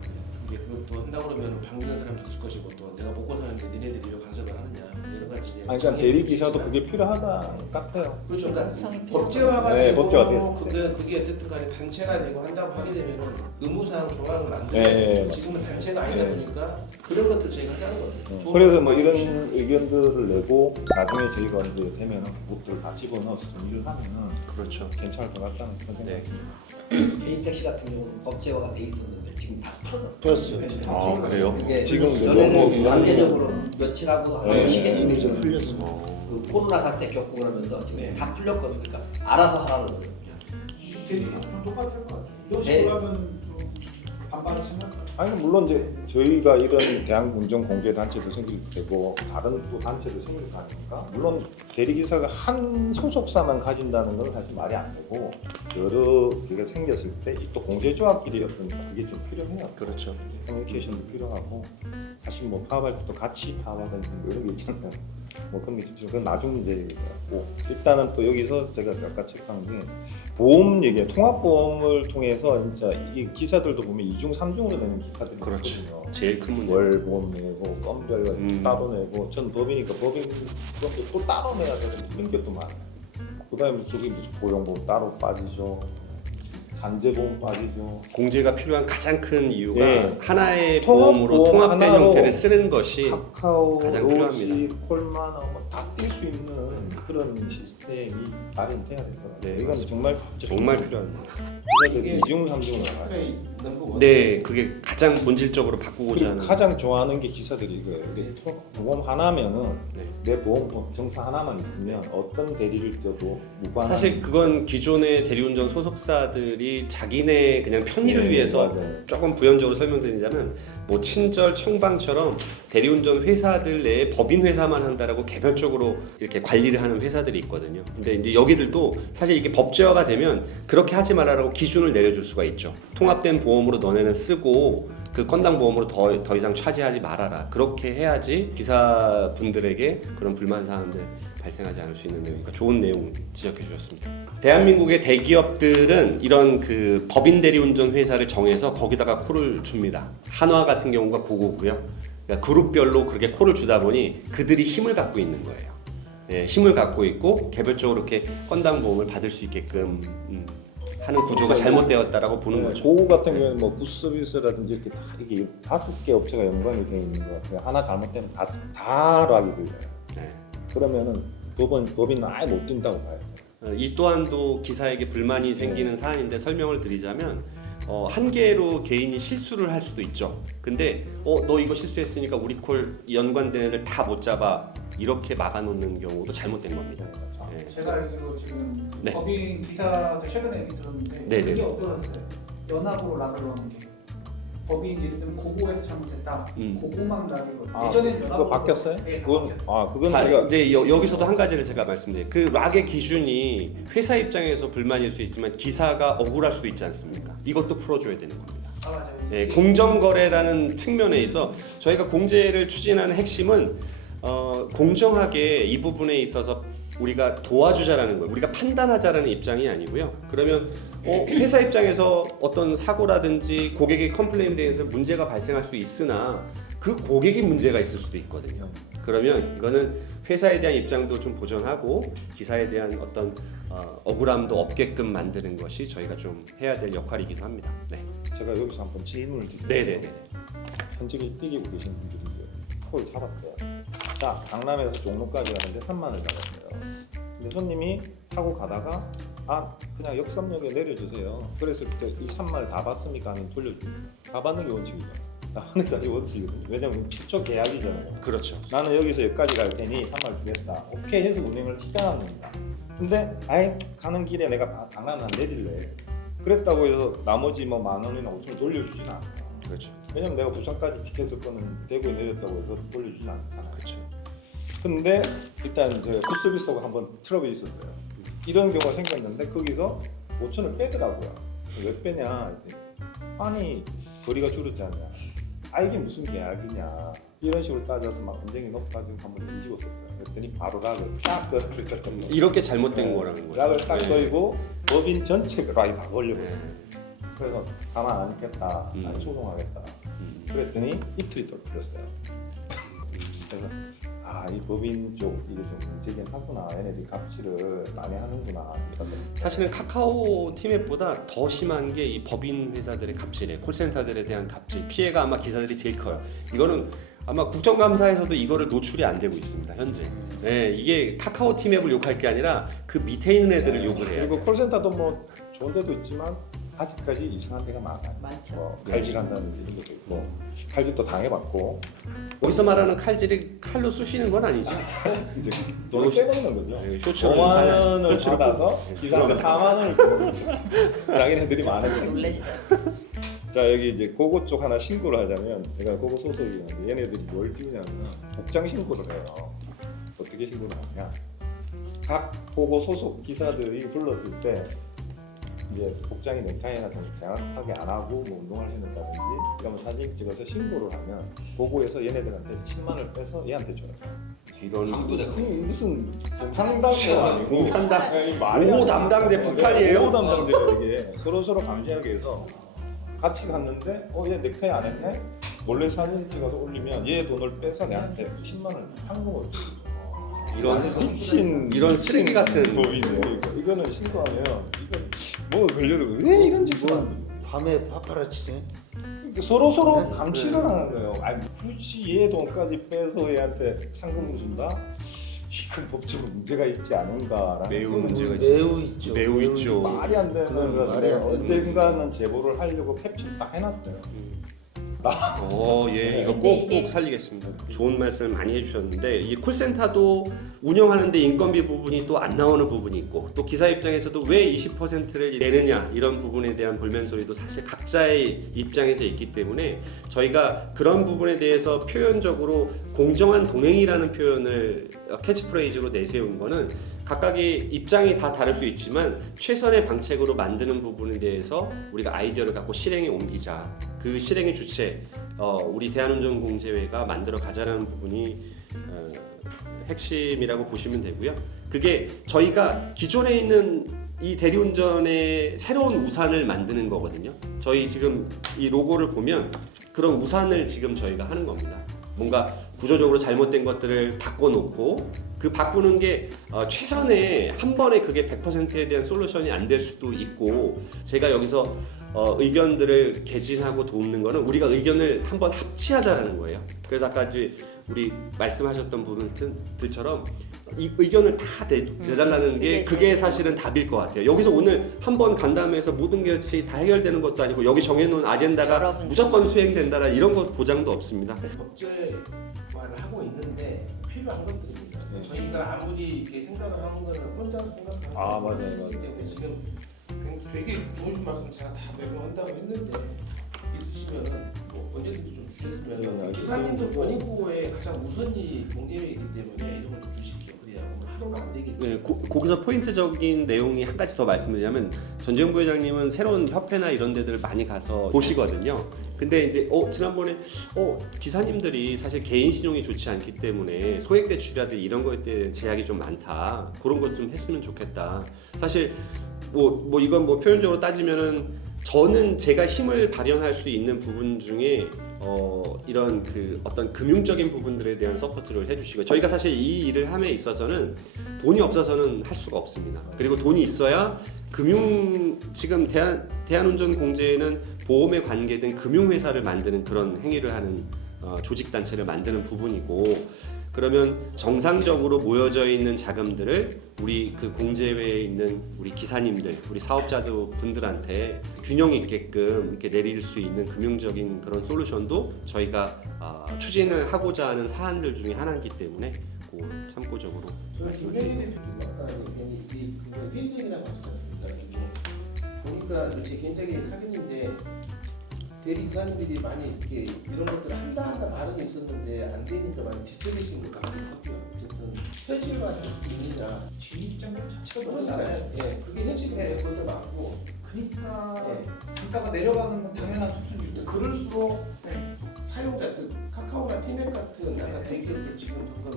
이게 그것도 한다고 그러면 방기는 사람도 있을 것이고 또 내가 먹고 사는데 니네들이 왜 간섭을 하느냐 이런 가지. 아니, 그러니까 대리 기사도 그게 필요하다 같아요. 그렇죠. 그러니까 엄청 법제화가 네, 되고 법제화 됐을 때. 그게 어쨌든 간에 단체가 되고 한다고 하게 되면은 의무사항 조항을 안 네, 되고 네, 지금은 단체가 아니다 네. 보니까 그런 것들 저희가 하자는 거예요. 좋은 그래서 뭐 방법을 이런 주시면. 의견들을 내고 나중에 저희가 이제 되면은 그것들을 다 집어넣어서 좀 일을 하면은 그렇죠. 괜찮을 것 같다는 그런 생각이 듭니다. 개인 택시 같은 경우는 법제화가 돼 있었는데 지금 다 풀어졌어요. 풀었어요. 네, 아, 지금 그래요? 이게 지금 전에는 너무 단계적으로 며칠하고 네, 한 시간 이미 정도 좀 풀렸어. 그 코로나 사태 겪고 그러면서 지금 다 풀렸거든요. 그러니까 알아서 하라는 거예요. 똑같을 것 같아요. 이런 네. 식으로 하면 좀 반발을 생각해요. 아니 물론 이제 저희가 이런 대한운전공제단체도 생길 테고 다른 또 단체도 생길 거 아닙니까? 물론 대리기사가 한 소속사만 가진다는 건 사실 말이 안 되고 여러 개가 생겼을 때 또 공제조합끼리 어떤 그게 좀 필요해요. 그렇죠. 커뮤니케이션도 필요하고 사실 뭐 파업할 때도 같이 파업하든지 뭐 이런 게 있잖아요. 뭐 그런 게 있지만 그건 나중 문제고 일단은 또 여기서 제가 아까 체크한 게 보험 얘기예요. 통합보험을 통해서 진짜 이 기사들도 보면 2중 3중으로 내는 기사들이 그렇죠. 있거든요. 제일 큰 문제. 월보험 내고 건별 따로 내고 전 법이니까 법인 그것도 또 따로 내야 되는 이런 게 또 많아요. 그다음에 저기 무슨 고용보험 따로 빠지죠. 잔재보험 빠지죠. 공제가 필요한 가장 큰 이유가 네. 하나의 통합보험 보험으로 통합된 하나로 형태를 쓰는 것이 카카오, 가장 로지, 필요합니다. 콜마나 다뛸 수 있는 그런 시스템이 마련돼야 될 것 같아요. 네, 이건 맞습니다. 정말 필요합니다. 기사들이 2중 3중으로 나가요. 네, 그게 가장 본질적으로 바꾸고자 그리고 하는. 가장 좋아하는 게 기사들이 이거예요. 이게 보험 하나면은 네. 내 보험 정사 하나만 있으면 어떤 대리를 껴도 무관한 사실 그건 기존의 대리운전 소속사들이 자기네 그냥 편의를 네, 위해서 맞아요. 조금 부연적으로 설명드리자면 뭐 친절 청방처럼 대리운전 회사들 내에 법인 회사만 한다라고 개별적으로 이렇게 관리를 하는 회사들이 있거든요. 근데 이제 여기들도 사실 이게 법제화가 되면 그렇게 하지 말라라고 기준을 내려줄 수가 있죠. 통합된 보험으로 너네는 쓰고 그 건당 보험으로 더 이상 차지하지 말아라. 그렇게 해야지 기사분들에게 그런 불만 사항들 발생하지 않을 수 있는 내용이니까 좋은 내용 지적해 주셨습니다. 대한민국의 대기업들은 이런 그 법인 대리운전 회사를 정해서 거기다가 콜을 줍니다. 한화 같은 경우가 그거고요. 그러니까 그룹별로 그렇게 콜을 주다 보니 그들이 힘을 갖고 있는 거예요. 예, 힘을 갖고 있고 개별적으로 이렇게 건당 보험을 받을 수 있게끔 하는 구조가 잘못되었다라고 보는 거죠. 보호 같은 경우에는 뭐 굿서비스라든지 이렇게 다 이게 5개 업체가 연관이 되어 있는 것 같아요. 하나 잘못되면 다 락이 걸려요. 네. 그러면은 법인은 아예 못 뛴다고 봐요. 이 또한도 기사에게 불만이 생기는 사안인데 설명을 드리자면 한 개로 개인이 실수를 할 수도 있죠. 근데 너 이거 실수했으니까 우리 콜 연관된 애들 다 못 잡아 이렇게 막아놓는 경우도 잘못된 겁니다. 네. 제가 알기로 지금 네. 법인 기사도 최근에 얘기 들었는데 네, 그게 네. 어떠셨어요? 연합으로 락을 넣는 게 법인 예를 들면 고고에서 잘못했다. 고고만 락이거든요. 예전에는 그거 연합으로 바뀌었어요? 네, 다 그건 바뀌었어요. 그건 자, 제가 이제 여기서도 한 가지를 제가 말씀드려요. 그 락의 기준이 회사 입장에서 불만일 수 있지만 기사가 억울할 수도 있지 않습니까? 이것도 풀어줘야 되는 겁니다. 아, 맞아요. 예, 공정거래라는 측면에 있어 저희가 공제를 추진하는 핵심은 공정하게 이 부분에 있어서 우리가 도와주자라는 거예요. 우리가 판단하자라는 입장이 아니고요. 그러면 회사 입장에서 어떤 사고라든지 고객의 컴플레인에 대해서 문제가 발생할 수 있으나 그 고객이 문제가 있을 수도 있거든요. 그러면 이거는 회사에 대한 입장도 좀 보존하고 기사에 대한 어떤 억울함도 없게끔 만드는 것이 저희가 좀 해야 될 역할이기도 합니다. 네. 제가 여기서 한번 질문을 드릴게요. 네네네. 현직에 뛰고 계신 분들인데 콜 잡았어요. 자, 강남에서 종로까지 가는데 3만 원 잡았어요. 근데 손님이 타고 가다가 그냥 역삼역에 내려주세요. 그랬을 때 이 3만을 다 받습니까? 아니면 돌려줍니까? 다 받는 게 원칙이죠. 하는 자리 원칙이거든요. 왜냐면 최초 계약이잖아요. 그렇죠. 나는 여기서 여기까지 갈 테니 3만 주겠다. 오케이 해서 운행을 시작하는 겁니다. 근데 가는 길에 내가 강남 안 내릴래. 그랬다고 해서 나머지 뭐 10,000원이나 5,000원 돌려주진 않아요. 그렇죠. 왜냐면 내가 부산까지 티켓을 끊은 대구에 내렸다고 해서 돌려주진 않잖아요. 그렇죠. 근데 일단 이제 굿서비스하고 한번 트러블이 있었어요. 이런 경우가 생겼는데 거기서 5,000원 빼더라고요. 왜 빼냐? 아니 거리가 줄었잖아요. 이게 무슨 계약이냐? 이런 식으로 따져서 막 분쟁이 높아지고 한번 뒤집었었어요. 그랬더니 바로 락을 딱 걸었던 거예요. 이렇게 잘못된 거라는 거예요. 락을 딱 네. 걸고 법인 전체 락이 다 걸려버렸어요. 그래서 가만 안 있겠다. 아니 소송하겠다. 그랬더니 이틀이 더 걸렸어요. 그래서 이 법인 쪽 이게 좀 문제긴 하구나. 얘네들이 갑질을 많이 하는구나. 사실은 카카오 팀앱보다 더 심한 게 이 법인 회사들의 갑질에 콜센터들에 대한 갑질 피해가 아마 기사들이 제일 커요. 이거는 아마 국정감사에서도 이거를 노출이 안 되고 있습니다 현재. 네, 이게 카카오 팀앱을 욕할 게 아니라 그 밑에 있는 애들을 욕을 해요. 그리고 콜센터도 뭐 좋은 데도 있지만 아직까지 이상한 데가 많아요. 많죠. 칼질한다든지 이런 것도 있고 칼질도 당해봤고 어디서 말하는 칼질이 칼로 쑤시는 건 아니죠. 이제 돈을 빼먹는 거죠. 네, 쇼츠로 5만 원을 쇼츠로 받아서 기사가 4만 원을 주는 거죠. 자기네들이 많은 룰렛이죠. 자 여기 이제 그거 쪽 하나 신고를 하자면 제가 그거 소속이는데 얘네들이 뭘 띄우냐면 복장 신고를 해요. 어떻게 신고를 하냐? 각 그거 소속 기사들이 불렀을 때 이제 복장이 넥타이나 좀 정확하게 안 하고 뭐 운동을 했는다든지 그러면 사진 찍어서 신고를 하면 보고에서 얘네들한테 10만 원을 빼서 얘한테 줘요. 이런 무슨 공산당도 아니고 공산당 말이 안 5호 담당제 북한이에요? 5호 담당제가 이게 서로 감시하기 위해서 같이 갔는데 얘 넥타이 안 했네? 몰래 사진 찍어서 올리면 얘 돈을 빼서 내한테 10만 원 현금으로 줘. 이런 미친 이런 쓰레기 같은 법이네. 이거는 신고하면 이건 뭐 걸려도 왜 이런 짓을 하는 거야? 밤에 파파라치네. 서로 감시를 하는 거예요. 굳이 얘 돈까지 빼서 얘한테 상금을 준다? 이건 법적으로 문제가 있지 않은가라는 매우 그건 문제가 매우 있죠. 매우 있죠. 말이 안 되는 그건 거라서 말이 안 되는 언젠가는 제보를 하려고 캡처를 딱 해놨어요. 예, 이거 꼭 살리겠습니다. 좋은 말씀을 많이 해주셨는데 이 콜센터도 운영하는데 인건비 부분이 또 안 나오는 부분이 있고 또 기사 입장에서도 왜 20%를 내느냐 이런 부분에 대한 불만 소리도 사실 각자의 입장에서 있기 때문에 저희가 그런 부분에 대해서 표현적으로 공정한 동행이라는 표현을 캐치프레이즈로 내세운 거는 각각의 입장이 다 다를 수 있지만 최선의 방책으로 만드는 부분에 대해서 우리가 아이디어를 갖고 실행에 옮기자. 그 실행의 주체, 우리 대한운전공제회가 만들어 가자라는 부분이 핵심이라고 보시면 되고요. 그게 저희가 기존에 있는 이 대리운전의 새로운 우산을 만드는 거거든요. 저희 지금 이 로고를 보면 그런 우산을 지금 저희가 하는 겁니다. 뭔가 구조적으로 잘못된 것들을 바꿔놓고 그 바꾸는 게 최선의 한 번에 그게 100%에 대한 솔루션이 안 될 수도 있고 제가 여기서 의견들을 개진하고 돕는 거는 우리가 의견을 한번 합치하자라는 거예요. 그래서 아까 이제 우리 말씀하셨던 분들처럼 이 의견을 다 내달라는 게 그게 사실은 답일 것 같아요. 여기서 오늘 한번 간담회에서 모든 것이 다 해결되는 것도 아니고 여기 정해놓은 아젠다가 무조건 수행된다라 이런 것 보장도 없습니다. 법제화를 하고 있는데 필요한 것들입니다. 저희가 아무리 이렇게 생각을 하는 거는 혼자서 생각하는 맞아요. 때문에 지금 되게 좋으신 말씀 제가 다 매번 한다고 했는데 있으시면은 뭐 언제든지 좀 주셨으면 기사님들 본인구에 가장 우선이 공개이기 때문에 이런 걸 좀 주십시오. 그래야 오늘 하루는 안 되겠죠. 네, 거기서 포인트적인 내용이 한 가지 더 말씀드리자면 전재용 부회장님은 새로운 협회나 이런 데들 많이 가서 보시거든요. 근데 이제 지난번에 기사님들이 사실 개인 신용이 좋지 않기 때문에 소액 대출이라든지 이런 거에 대한 제약이 좀 많다. 그런 것 좀 했으면 좋겠다. 사실 뭐 이건 뭐 표현적으로 따지면은 저는 제가 힘을 발현할 수 있는 부분 중에 이런 그 어떤 금융적인 부분들에 대한 서포트를 해주시고, 저희가 사실 이 일을 함에 있어서는 돈이 없어서는 할 수가 없습니다. 그리고 돈이 있어야 지금 대한운전공제는 보험에 관계된 금융회사를 만드는 그런 행위를 하는 조직단체를 만드는 부분이고, 그러면 정상적으로 모여져 있는 자금들을 우리 그 공제회에 있는 우리 기사님들, 우리 사업자들 분들한테 균형 있게끔 이렇게 내릴 수 있는 금융적인 그런 솔루션도 저희가 추진을 하고자 하는 사안들 중에 하나이기 때문에 그걸 참고적으로 김경희 대표님 아까 회의전이라고 하셨습니까? 보니까 제 개인적인 사견인데 대리기사님들이 많이 이렇게 이런 것들을 한다 말은 있었는데 안 되니까 많이 지쳐계신 것 같기도 하고요. 어쨌든 현실화 할 수 있느냐 진입장벽 자체가 너무 그건 낮아요. 예, 그게 현실이 것을 맞고 그러니까 예. 단가가 내려가는 건 당연한 수준이고 그럴수록 사용자, 즉 카카오나 티넷 같은 약간 대기업들 지금 방금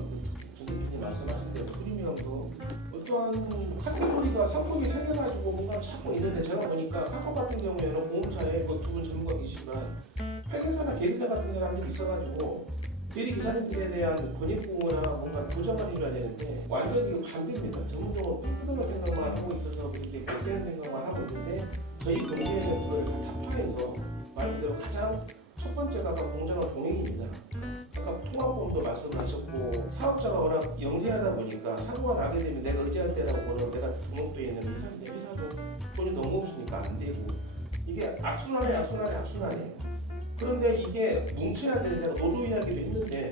정 대표님 말씀하신 대로 프리미엄도 어떠한 카테고리가 상품이 생겨가지고 뭔가 찾고 있는데, 제가 보니까 카카오 같은 경우에는 공사에 두 분 전문가 계시지만 회사나 계리사 같은 사람들이 있어가지고 대리 기사님들에 대한 권익보호나 뭔가 보장을 해줘야 되는데 완전히 반대입니다. 전부 삐끗한 생각만 하고 있어서 그렇게 거대한 생각만 하고 있는데, 저희 경제는 그걸 타파해서 말 그대로 가장 첫 번째가 아까 공정한 동행입니다. 아까 통합보험도 말씀하셨고, 사업자가 워낙 영세하다 보니까 사고가 나게 되면 내가 의지할 때라고 보는 내가 등록되어 있는 회사인데 회사도 돈이 너무 없으니까 안 되고, 이게 악순환이에요. 그런데 이게 뭉쳐야 되는데 노조 이야기도 했는데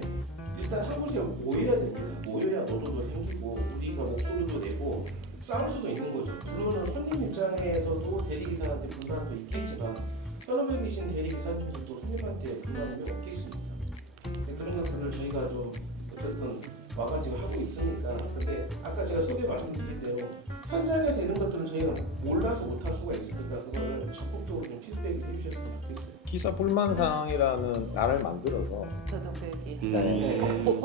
일단 한 곳에 모여야 됩니다. 모여야 노조도 생기고 우리가 목소리도 내고 싸울 수도 있는 거죠. 물론 손님 입장에서도 대리기사한테 불만도 있겠지만 현업에 계신 대리기사님들도 손님한테 불만이 없겠습니다. 근데 그런 것들을 저희가 좀 어쨌든 와가지고 하고 있으니까. 근데 아까 제가 소개 말씀드린 대로 현장에서 이런 것들은 저희가 몰라서 못할 수가 있으니까 그거를 적극적으로 좀 피드백을 해주셨으면 좋겠어요. 기사 불만사항이라는 날을 만들어서 저도 그 얘기.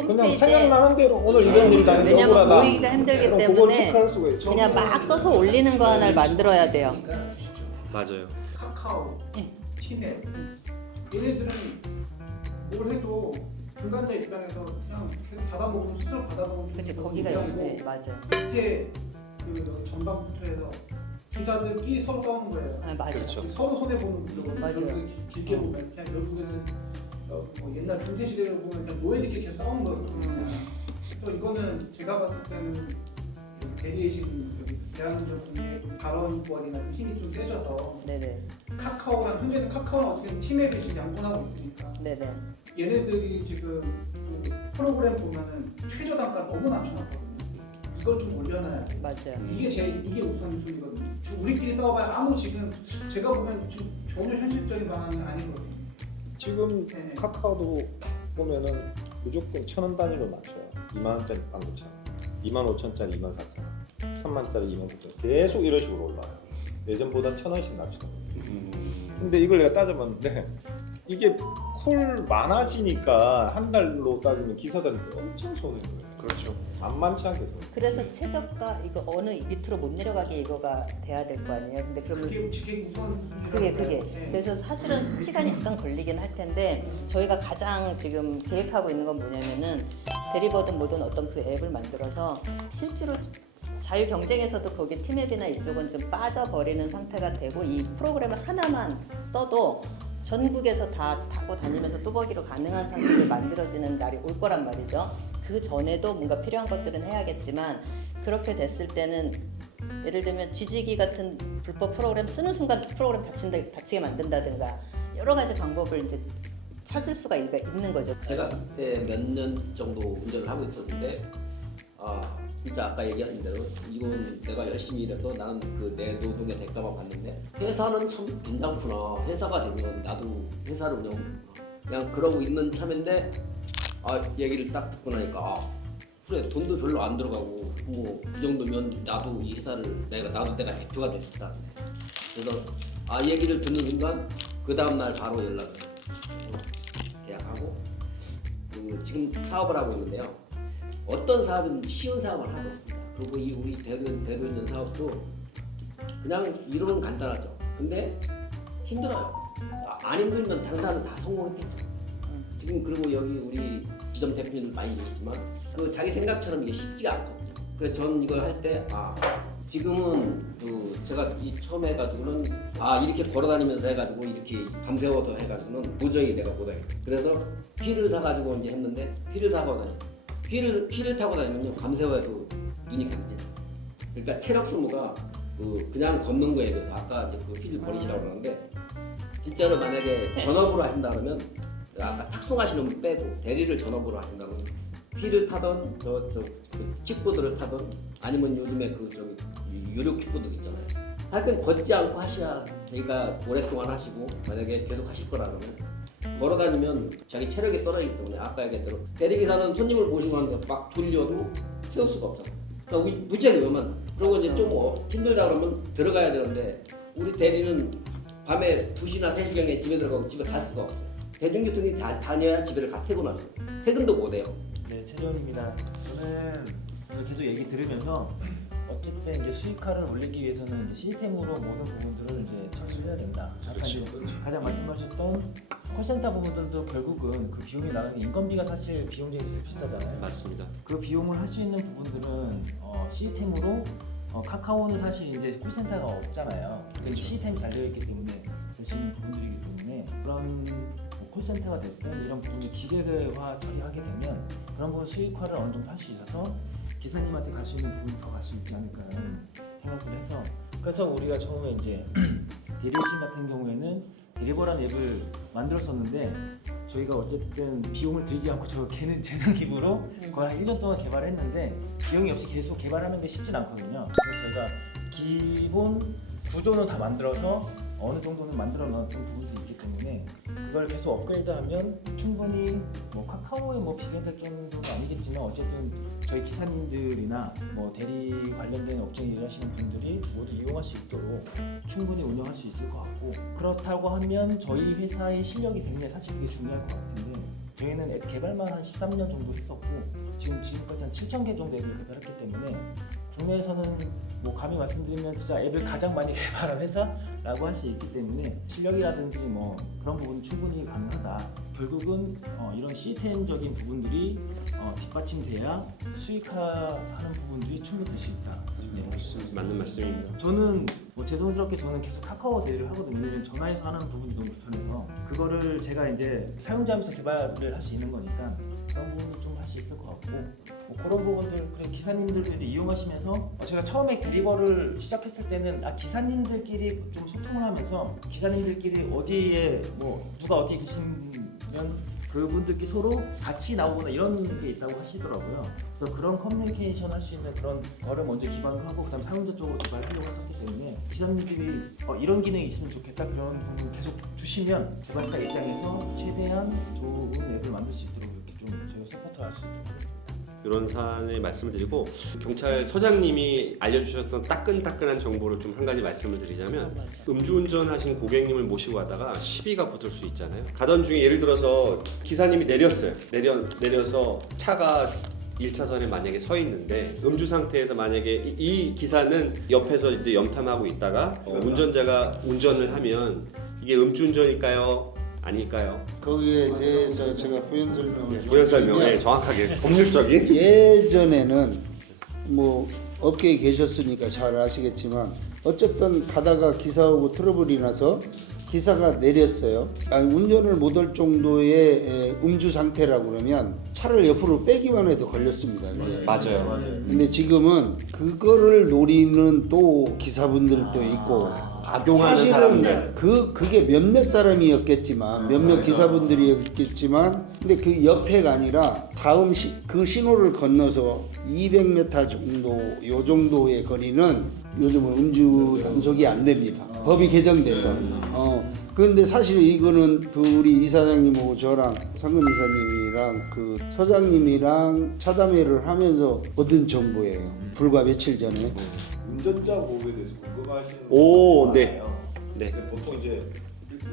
그냥 생각나는 대로 오늘 이런 일이 당연히 왜냐면 억울하다. 모이기가 힘들기 그걸 때문에 체크할 수가 있어. 그냥 막 써서 올리는 거 하나를 만들어야 돼요. 맞아요. 카카오, 티넷 얘네들은 뭘 해도 중간자 입장에서 그냥 계속 받아먹으면 수수료 받아먹으면 그치, 거기가 있네. 맞아. 밑에 그 전방부터 해서 기사들끼리 서로 싸우는 거예요. 아, 맞아. 그렇죠. 서로 손해 보는 구조거든요. 맞아요. 길게 보면 그냥 결국에는 뭐 옛날 중세 시대를 보면 그냥 노예들끼리 계속 싸우는 거거든요. 그래서 이거는 제가 봤을 때는 대리이신 대한민국의 발언권이나 힘이 좀 세져서 네네. 카카오랑 현재는 카카오는 어떻게 보면 팀앱이 지금 양분하고 있으니까 네네. 얘네들이 지금 그 프로그램 보면은 최저 단가 너무 낮춰놨거든요. 이걸 좀 올려놔야 돼. 맞아요. 이게 우선순위거든요. 우리끼리 싸워봐야 아무 지금 제가 보면 지금 전혀 현실적인 방안이 아니거든요. 지금 네. 카카오도 보면은 무조건 1,000원 단위로 맞춰요. 2만 원짜리 방금처럼 2만 5천짜리 2만 4천 원, 3만짜리 2만 9천 원, 계속 이런 식으로 올라와요. 예전보다 1,000원씩 낮춰요. 근데 이걸 내가 따져봤는데 이게 콜 많아지니까 한 달로 따지면 기사들한테 엄청 손해인 거예요. 그렇죠. 만만치 않게 손해. 그래서 최저가 이거 어느 밑으로 못 내려가게 이거가 돼야 될 거 아니에요. 근데 그러면 그게 우선 그게 네. 그래서 사실은 시간이 약간 걸리긴 할 텐데 저희가 가장 지금 계획하고 있는 건 뭐냐면은 대리버든 뭐든 어떤 그 앱을 만들어서 실제로 자유 경쟁에서도 거기 티맵이나 이쪽은 좀 빠져버리는 상태가 되고 이 프로그램을 하나만 써도 전국에서 다 타고 다니면서 뚜벅이로 가능한 상태를 만들어지는 날이 올 거란 말이죠. 그 전에도 뭔가 필요한 것들은 해야겠지만 그렇게 됐을 때는 예를 들면 쥐지기 같은 불법 프로그램 쓰는 순간 프로그램 다치게 만든다든가 여러 가지 방법을 이제 찾을 수가 있는 거죠. 제가 그때 몇 년 정도 운전을 하고 있었는데 진짜 아까 얘기하신 대로 이건 내가 열심히 일해서 나는 그 내 노동의 대가만 받는데 회사는 참 괜찮구나. 회사가 되면 나도 회사를 운영하구나. 그냥 그러고 있는 참인데 얘기를 딱 듣고 나니까 그래 돈도 별로 안 들어가고 뭐 그 정도면 나도 이 회사를 나도 내가 대표가 될 수 있다. 그래서 얘기를 듣는 순간 그 다음 날 바로 연락을 그 지금 사업을 하고 있는데요. 어떤 사업은 쉬운 사업을 하고 있습니다. 그리고 이 우리 대도운전 사업도 그냥 이론은 간단하죠. 근데 힘들어요. 안 힘들면 다른 사람은 다 성공했겠죠. 지금 그리고 여기 우리 지점 대표님들 많이 계시지만 그 자기 생각처럼 이게 쉽지가 않거든요. 그래서 저는 이걸 할 때 지금은 그 제가 이 처음 해가지고는 이렇게 걸어다니면서 해가지고 이렇게 밤새워서 해가지고는 도저히 내가 못하겠다. 그래서 휠을 사가지고 이제 했는데 휠을 사고 다니. 휠을 타고 다니면요 밤새워도 눈이 감겨요. 그러니까 체력 소모가 그냥 걷는 거에 비해서 아까 이제 그 휠을 버리시라고 그러는데 진짜로 만약에 전업으로 하신다 그러면 아까 탁송하시는 분 빼고 대리를 전업으로 하신다면 휠을 타던 그 킥보드를 타던 아니면 요즘에 유료 킥보드 있잖아요. 하여튼 걷지 않고 하셔야 저희가 오랫동안 하시고 만약에 계속 하실 거라면 걸어다니면 자기 체력이 떨어지기 때문에 아까 얘기한 대로 대리기사는 손님을 모시고 하는데 막 졸려도 세울 수가 없잖아요. 그러니까 무지하게 위험한. 그리고 이제 좀 힘들다 그러면 들어가야 되는데 우리 대리는 밤에 2시나 3시경에 집에 들어가고 집에 갈 수가 없어요. 대중교통이 다녀야 집에를 가 퇴근하세요. 퇴근도 못 해요. 네, 최재원입니다. 저는 오늘 계속 얘기 들으면서 어쨌든 이제 수익화를 올리기 위해서는 이제 시스템으로 모든 부분들을 이제 처리를 해야 된다. 아까 이제 가장 말씀하셨던 콜센터 부분들도 결국은 그 비용이 나가는 인건비가 사실 비용이 제일 비싸잖아요. 맞습니다. 그 비용을 할 수 있는 부분들은 시스템으로 카카오는 사실 이제 콜센터가 없잖아요. 그러니까 시스템이 잘 되어 있기 때문에 될 수 있는 부분들이기 때문에 그런 콜센터가 됐든 이런 부분을 기계화 처리하게 되면 그런 부분 수익화를 어느 정도 할 수 있어서 기사님한테 갈 수 있는 부분이 더 갈 수 있지 않을까라는 생각을 해서 그래서 우리가 처음에 이제 대리신 같은 경우에는 데리버라는 앱을 만들었었는데 저희가 어쨌든 비용을 들이지 않고 저 재능 기부로 거의 한 1년 동안 개발을 했는데 비용이 없이 계속 개발하는 게 쉽진 않거든요. 그래서 저희가 기본 구조는 다 만들어서 어느 정도는 만들어 놨던 부분도 있기 때문에 그걸 계속 업그레이드하면 충분히 뭐 카카오에 뭐 비교될 정도는 아니겠지만 어쨌든 저희 기사님들이나 뭐 대리 관련된 업체에 일하시는 분들이 모두 이용할 수 있도록 충분히 운영할 수 있을 것 같고 그렇다고 하면 저희 회사의 실력이 되는 게 사실 그게 중요할 것 같은데 저희는 앱 개발만 한 13년 정도 했었고 지금까지 한 7,000개 정도 앱을 개발했기 때문에 국내에서는 뭐 감히 말씀드리면 진짜 앱을 가장 많이 개발한 회사라고 할 수 있기 때문에 실력이라든지 뭐 그런 부분이 충분히 가능하다. 결국은 이런 시스템적인 부분들이 뒷받침돼야 수익화하는 부분들이 충분히 될 수 있다. 네. 맞는 말씀입니다. 저는 뭐 죄송스럽게 저는 계속 카카오 대리를 하거든요. 왜냐면 전화해서 하는 부분이 너무 불편해서 그거를 제가 이제 사용자하면서 개발을 할 수 있는 거니까 그런 부분을 좀 할 수 있을 것 같고 뭐 그런 부분들 그래 기사님들도 이용하시면서 제가 처음에 데리버를 시작했을 때는 기사님들끼리 좀 소통을 하면서 기사님들끼리 어디에 뭐 누가 어디에 계시면 그분들끼리 서로 같이 나오거나 이런 게 있다고 하시더라고요. 그래서 그런 커뮤니케이션 할 수 있는 그런 거를 먼저 기반으로 하고 그다음 사용자 쪽으로 개발하려고 했었기 때문에 기사님들이 이런 기능이 있으면 좋겠다 그런 부분 계속 주시면 개발사 입장에서 최대한 좋은 앱을 만들 수 있도록 이렇게 좀 저희가 서포트할 수 있도록 하겠습니다. 이런 사안을 말씀을 드리고 경찰서장님이 알려주셨던 따끈따끈한 정보를 좀 한 가지 말씀을 드리자면 음주운전 하신 고객님을 모시고 가다가 시비가 붙을 수 있잖아요. 가던 중에 예를 들어서 기사님이 내렸어요. 내려서 차가 1차선에 만약에 서 있는데 음주 상태에서 만약에 이 기사는 옆에서 이제 염탐하고 있다가 운전자가 운전을 하면 이게 음주운전일까요? 아닐까요? 거기에 대해서 제가 부연 설명을 부연 설명에 정확하게 법률적인 예전에는 뭐 업계에 계셨으니까 잘 아시겠지만 어쨌든 가다가 기사하고 트러블이 나서 기사가 내렸어요. 운전을 못할 정도의 음주 상태라고 그러면 차를 옆으로 빼기만 해도 걸렸습니다. 맞아요. 근데 지금은 그거를 노리는 또 기사분들도 있고 악용하는 사람들. 그게 몇몇 사람이었겠지만 몇몇 기사분들이었겠지만 근데 그 옆에가 아니라 다음 그 신호를 건너서 200m 정도 요 정도의 거리는 요즘은 음주 단속이 안 됩니다. 법이 개정돼서. 그런데 사실 이거는 그 우리 이사장님하고 저랑 상근 이사님이랑 그 서장님이랑 차담회를 하면서 얻은 정보예요. 불과 며칠 전에. 운전자 보호에 대해서 궁금하시는 오, 분들 네. 많아요. 네. 근데 보통 이제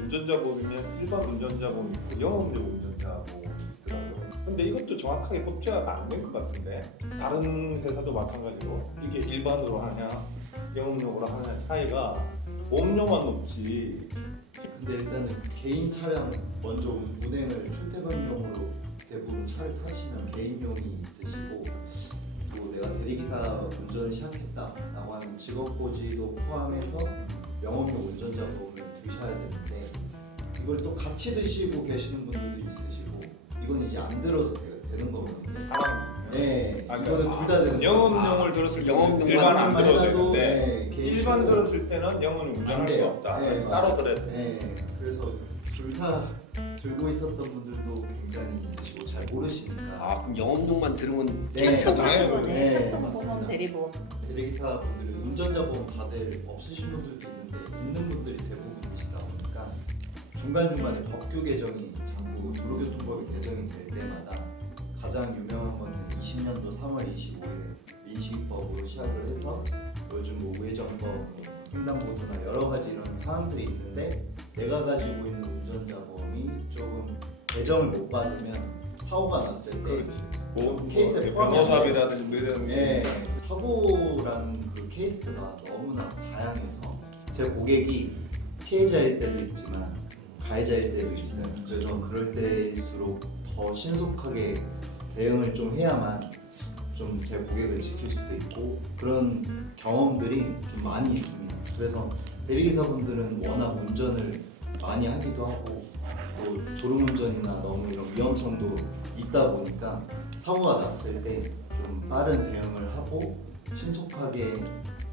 운전자 보험이면 일반 운전자 보험 있고 영업 운전자 보험 있더라고요. 근데 이것도 정확하게 법제화가 안 된 것 같은데 다른 회사도 마찬가지로 이게 일반으로 하냐 영업용으로 하냐 차이가 보험료만 높지. 근데 일단은 개인 차량 먼저 운행을 출퇴근용으로 대부분 차를 타시면 개인용이 있으시고 또 내가 대리기사 운전을 시작했다라고 하는 직업고지도 포함해서 영업용 운전자 보험을 드셔야 되는데 이걸 또 같이 드시고 계시는 분들도 있으시고 이건 이제 안 들어도 되는 거거든요. 네, 이거는 둘 다 되는 영업용을 들었을 때 영업용만 일반 안 들어도 해도, 되는데 네, 일반 들었을 때는 영업용 운전할 수 없다. 네, 따로 들어야 돼. 네, 그래서 둘 다 들고 있었던 분들도 굉장히 있으시고 잘 모르시니까. 아 그럼 영업용만 들으면 네, 탁송보험, 네, 탁송보험, 맞습니다. 대리보험. 대리기사 분들은 운전자 보험 다들 없으신 분들도 있는데 있는 분들이 대부분이시다 보니까 중간중간에 법규 개정이 자꾸 도로교통법이 개정이 될 때마다 가장 유명한 거는 20년도 3월 25일에 민식이법으로 시작을 해서 요즘 뭐 우회전법, 횡단보도나 여러 가지 이런 사항들이 있는데 내가 가지고 있는 운전자 보험이 조금 개정을 못 받으면 사고가 났을 때 케이스에 포함이 안 돼요. 변호사비라든지 뭐 이런 네, 사고라는 그 케이스가 너무나 다양해서 제 고객이 피해자일 때도 있지만 가해자일 때도 있어요. 그래서 그럴 때일수록 더 신속하게 대응을 좀 해야만 좀 제 고객을 지킬 수도 있고 그런 경험들이 좀 많이 있습니다. 그래서 대리기사분들은 워낙 운전을 많이 하기도 하고 또 졸음운전이나 너무 이런 위험성도 있다 보니까 사고가 났을 때 좀 빠른 대응을 하고 신속하게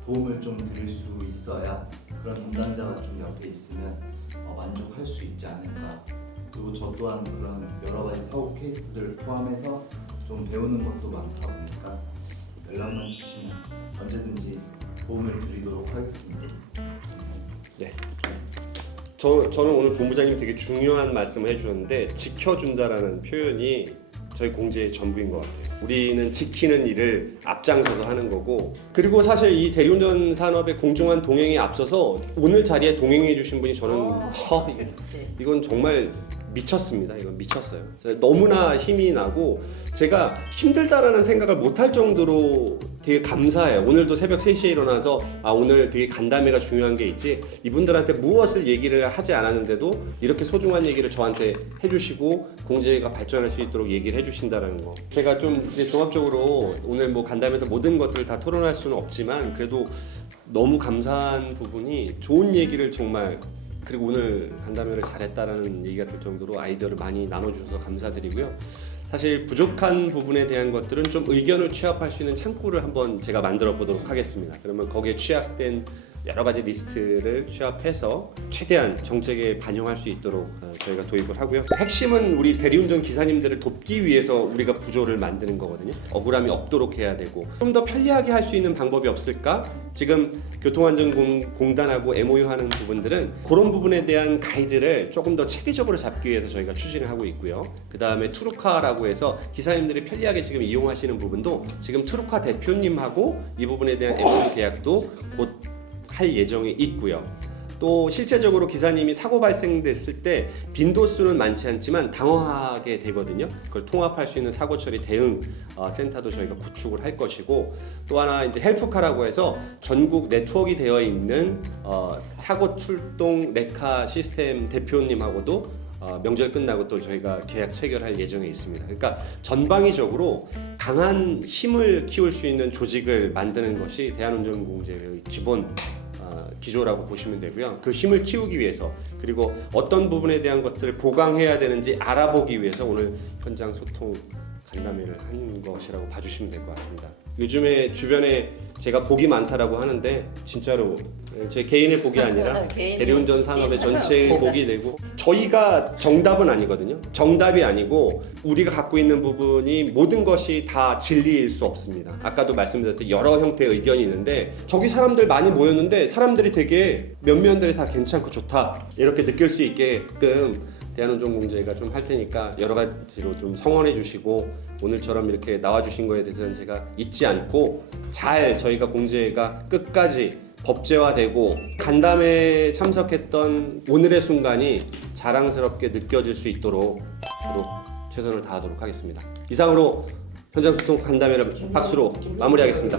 도움을 좀 드릴 수 있어야 그런 담당자가 좀 옆에 있으면 만족할 수 있지 않을까. 그리고 저 또한 그런 여러 가지 사고 케이스들을 포함해서 좀 배우는 것도 많다 보니까 연락만 주시면 언제든지 도움을 드리도록 하겠습니다. 네. 저는 오늘 본부장님이 되게 중요한 말씀을 해주셨는데 지켜준다라는 표현이 저희 공제의 전부인 것 같아요. 우리는 지키는 일을 앞장서서 하는 거고 그리고 사실 이 대리운전 산업의 공정한 동행에 앞서서 오늘 자리에 동행해 주신 분이 저는 이건 정말 미쳤습니다. 이건 미쳤어요. 너무나 힘이 나고 제가 힘들다라는 생각을 못할 정도로 되게 감사해요. 오늘도 새벽 3시에 일어나서 오늘 되게 간담회가 중요한 게 있지 이분들한테 무엇을 얘기를 하지 않았는데도 이렇게 소중한 얘기를 저한테 해주시고 공제가 발전할 수 있도록 얘기를 해주신다는 거 제가 좀 이제 종합적으로 오늘 뭐 간담회에서 모든 것들을 다 토론할 수는 없지만 그래도 너무 감사한 부분이 좋은 얘기를 정말 그리고 오늘 간담회를 잘했다라는 얘기가 들 정도로 아이디어를 많이 나눠주셔서 감사드리고요. 사실 부족한 부분에 대한 것들은 좀 의견을 취합할 수 있는 창구를 한번 제가 만들어 보도록 하겠습니다. 그러면 거기에 취약된 여러 가지 리스트를 취합해서 최대한 정책에 반영할 수 있도록 저희가 도입을 하고요. 핵심은 우리 대리운전 기사님들을 돕기 위해서 우리가 구조를 만드는 거거든요. 억울함이 없도록 해야 되고 좀 더 편리하게 할 수 있는 방법이 없을까? 지금 교통안전공단하고 MOU하는 부분들은 그런 부분에 대한 가이드를 조금 더 체계적으로 잡기 위해서 저희가 추진을 하고 있고요. 그 다음에 투루카라고 해서 기사님들이 편리하게 지금 이용하시는 부분도 지금 투루카 대표님하고 이 부분에 대한 MOU 계약도 곧 할 예정이 있고요. 또 실제적으로 기사님이 사고 발생됐을 때 빈도수는 많지 않지만 당황하게 되거든요. 그걸 통합할 수 있는 사고 처리 대응 센터도 저희가 구축을 할 것이고 또 하나 이제 헬프카라고 해서 전국 네트워크가 되어 있는 사고 출동 레카 시스템 대표님하고도 명절 끝나고 또 저희가 계약 체결할 예정에 있습니다. 그러니까 전방위적으로 강한 힘을 키울 수 있는 조직을 만드는 것이 대한운전공제의 기본 기조라고 보시면 되고요. 그 힘을 키우기 위해서 그리고 어떤 부분에 대한 것들을 보강해야 되는지 알아보기 위해서 오늘 현장 소통 간담회를 한 것이라고 봐주시면 될 것 같습니다. 요즘에 주변에 제가 복이 많다라고 하는데 진짜로 제 개인의 복이 아니라 대리운전 산업의 전체의 복이 되고 저희가 정답은 아니거든요. 정답이 아니고 우리가 갖고 있는 부분이 모든 것이 다 진리일 수 없습니다. 아까도 말씀드렸듯이 여러 형태의 의견이 있는데 저기 사람들 많이 모였는데 사람들이 되게 몇 면들이 다 괜찮고 좋다 이렇게 느낄 수 있게끔 대한운전공제가 좀 할 테니까 여러 가지로 좀 성원해 주시고 오늘처럼 이렇게 나와 주신 거에 대해서는 제가 잊지 않고 잘 저희가 공제가 끝까지 법제화되고 간담회에 참석했던 오늘의 순간이 자랑스럽게 느껴질 수 있도록 최선을 다하도록 하겠습니다. 이상으로 현장 소통 간담회를 박수로 마무리하겠습니다.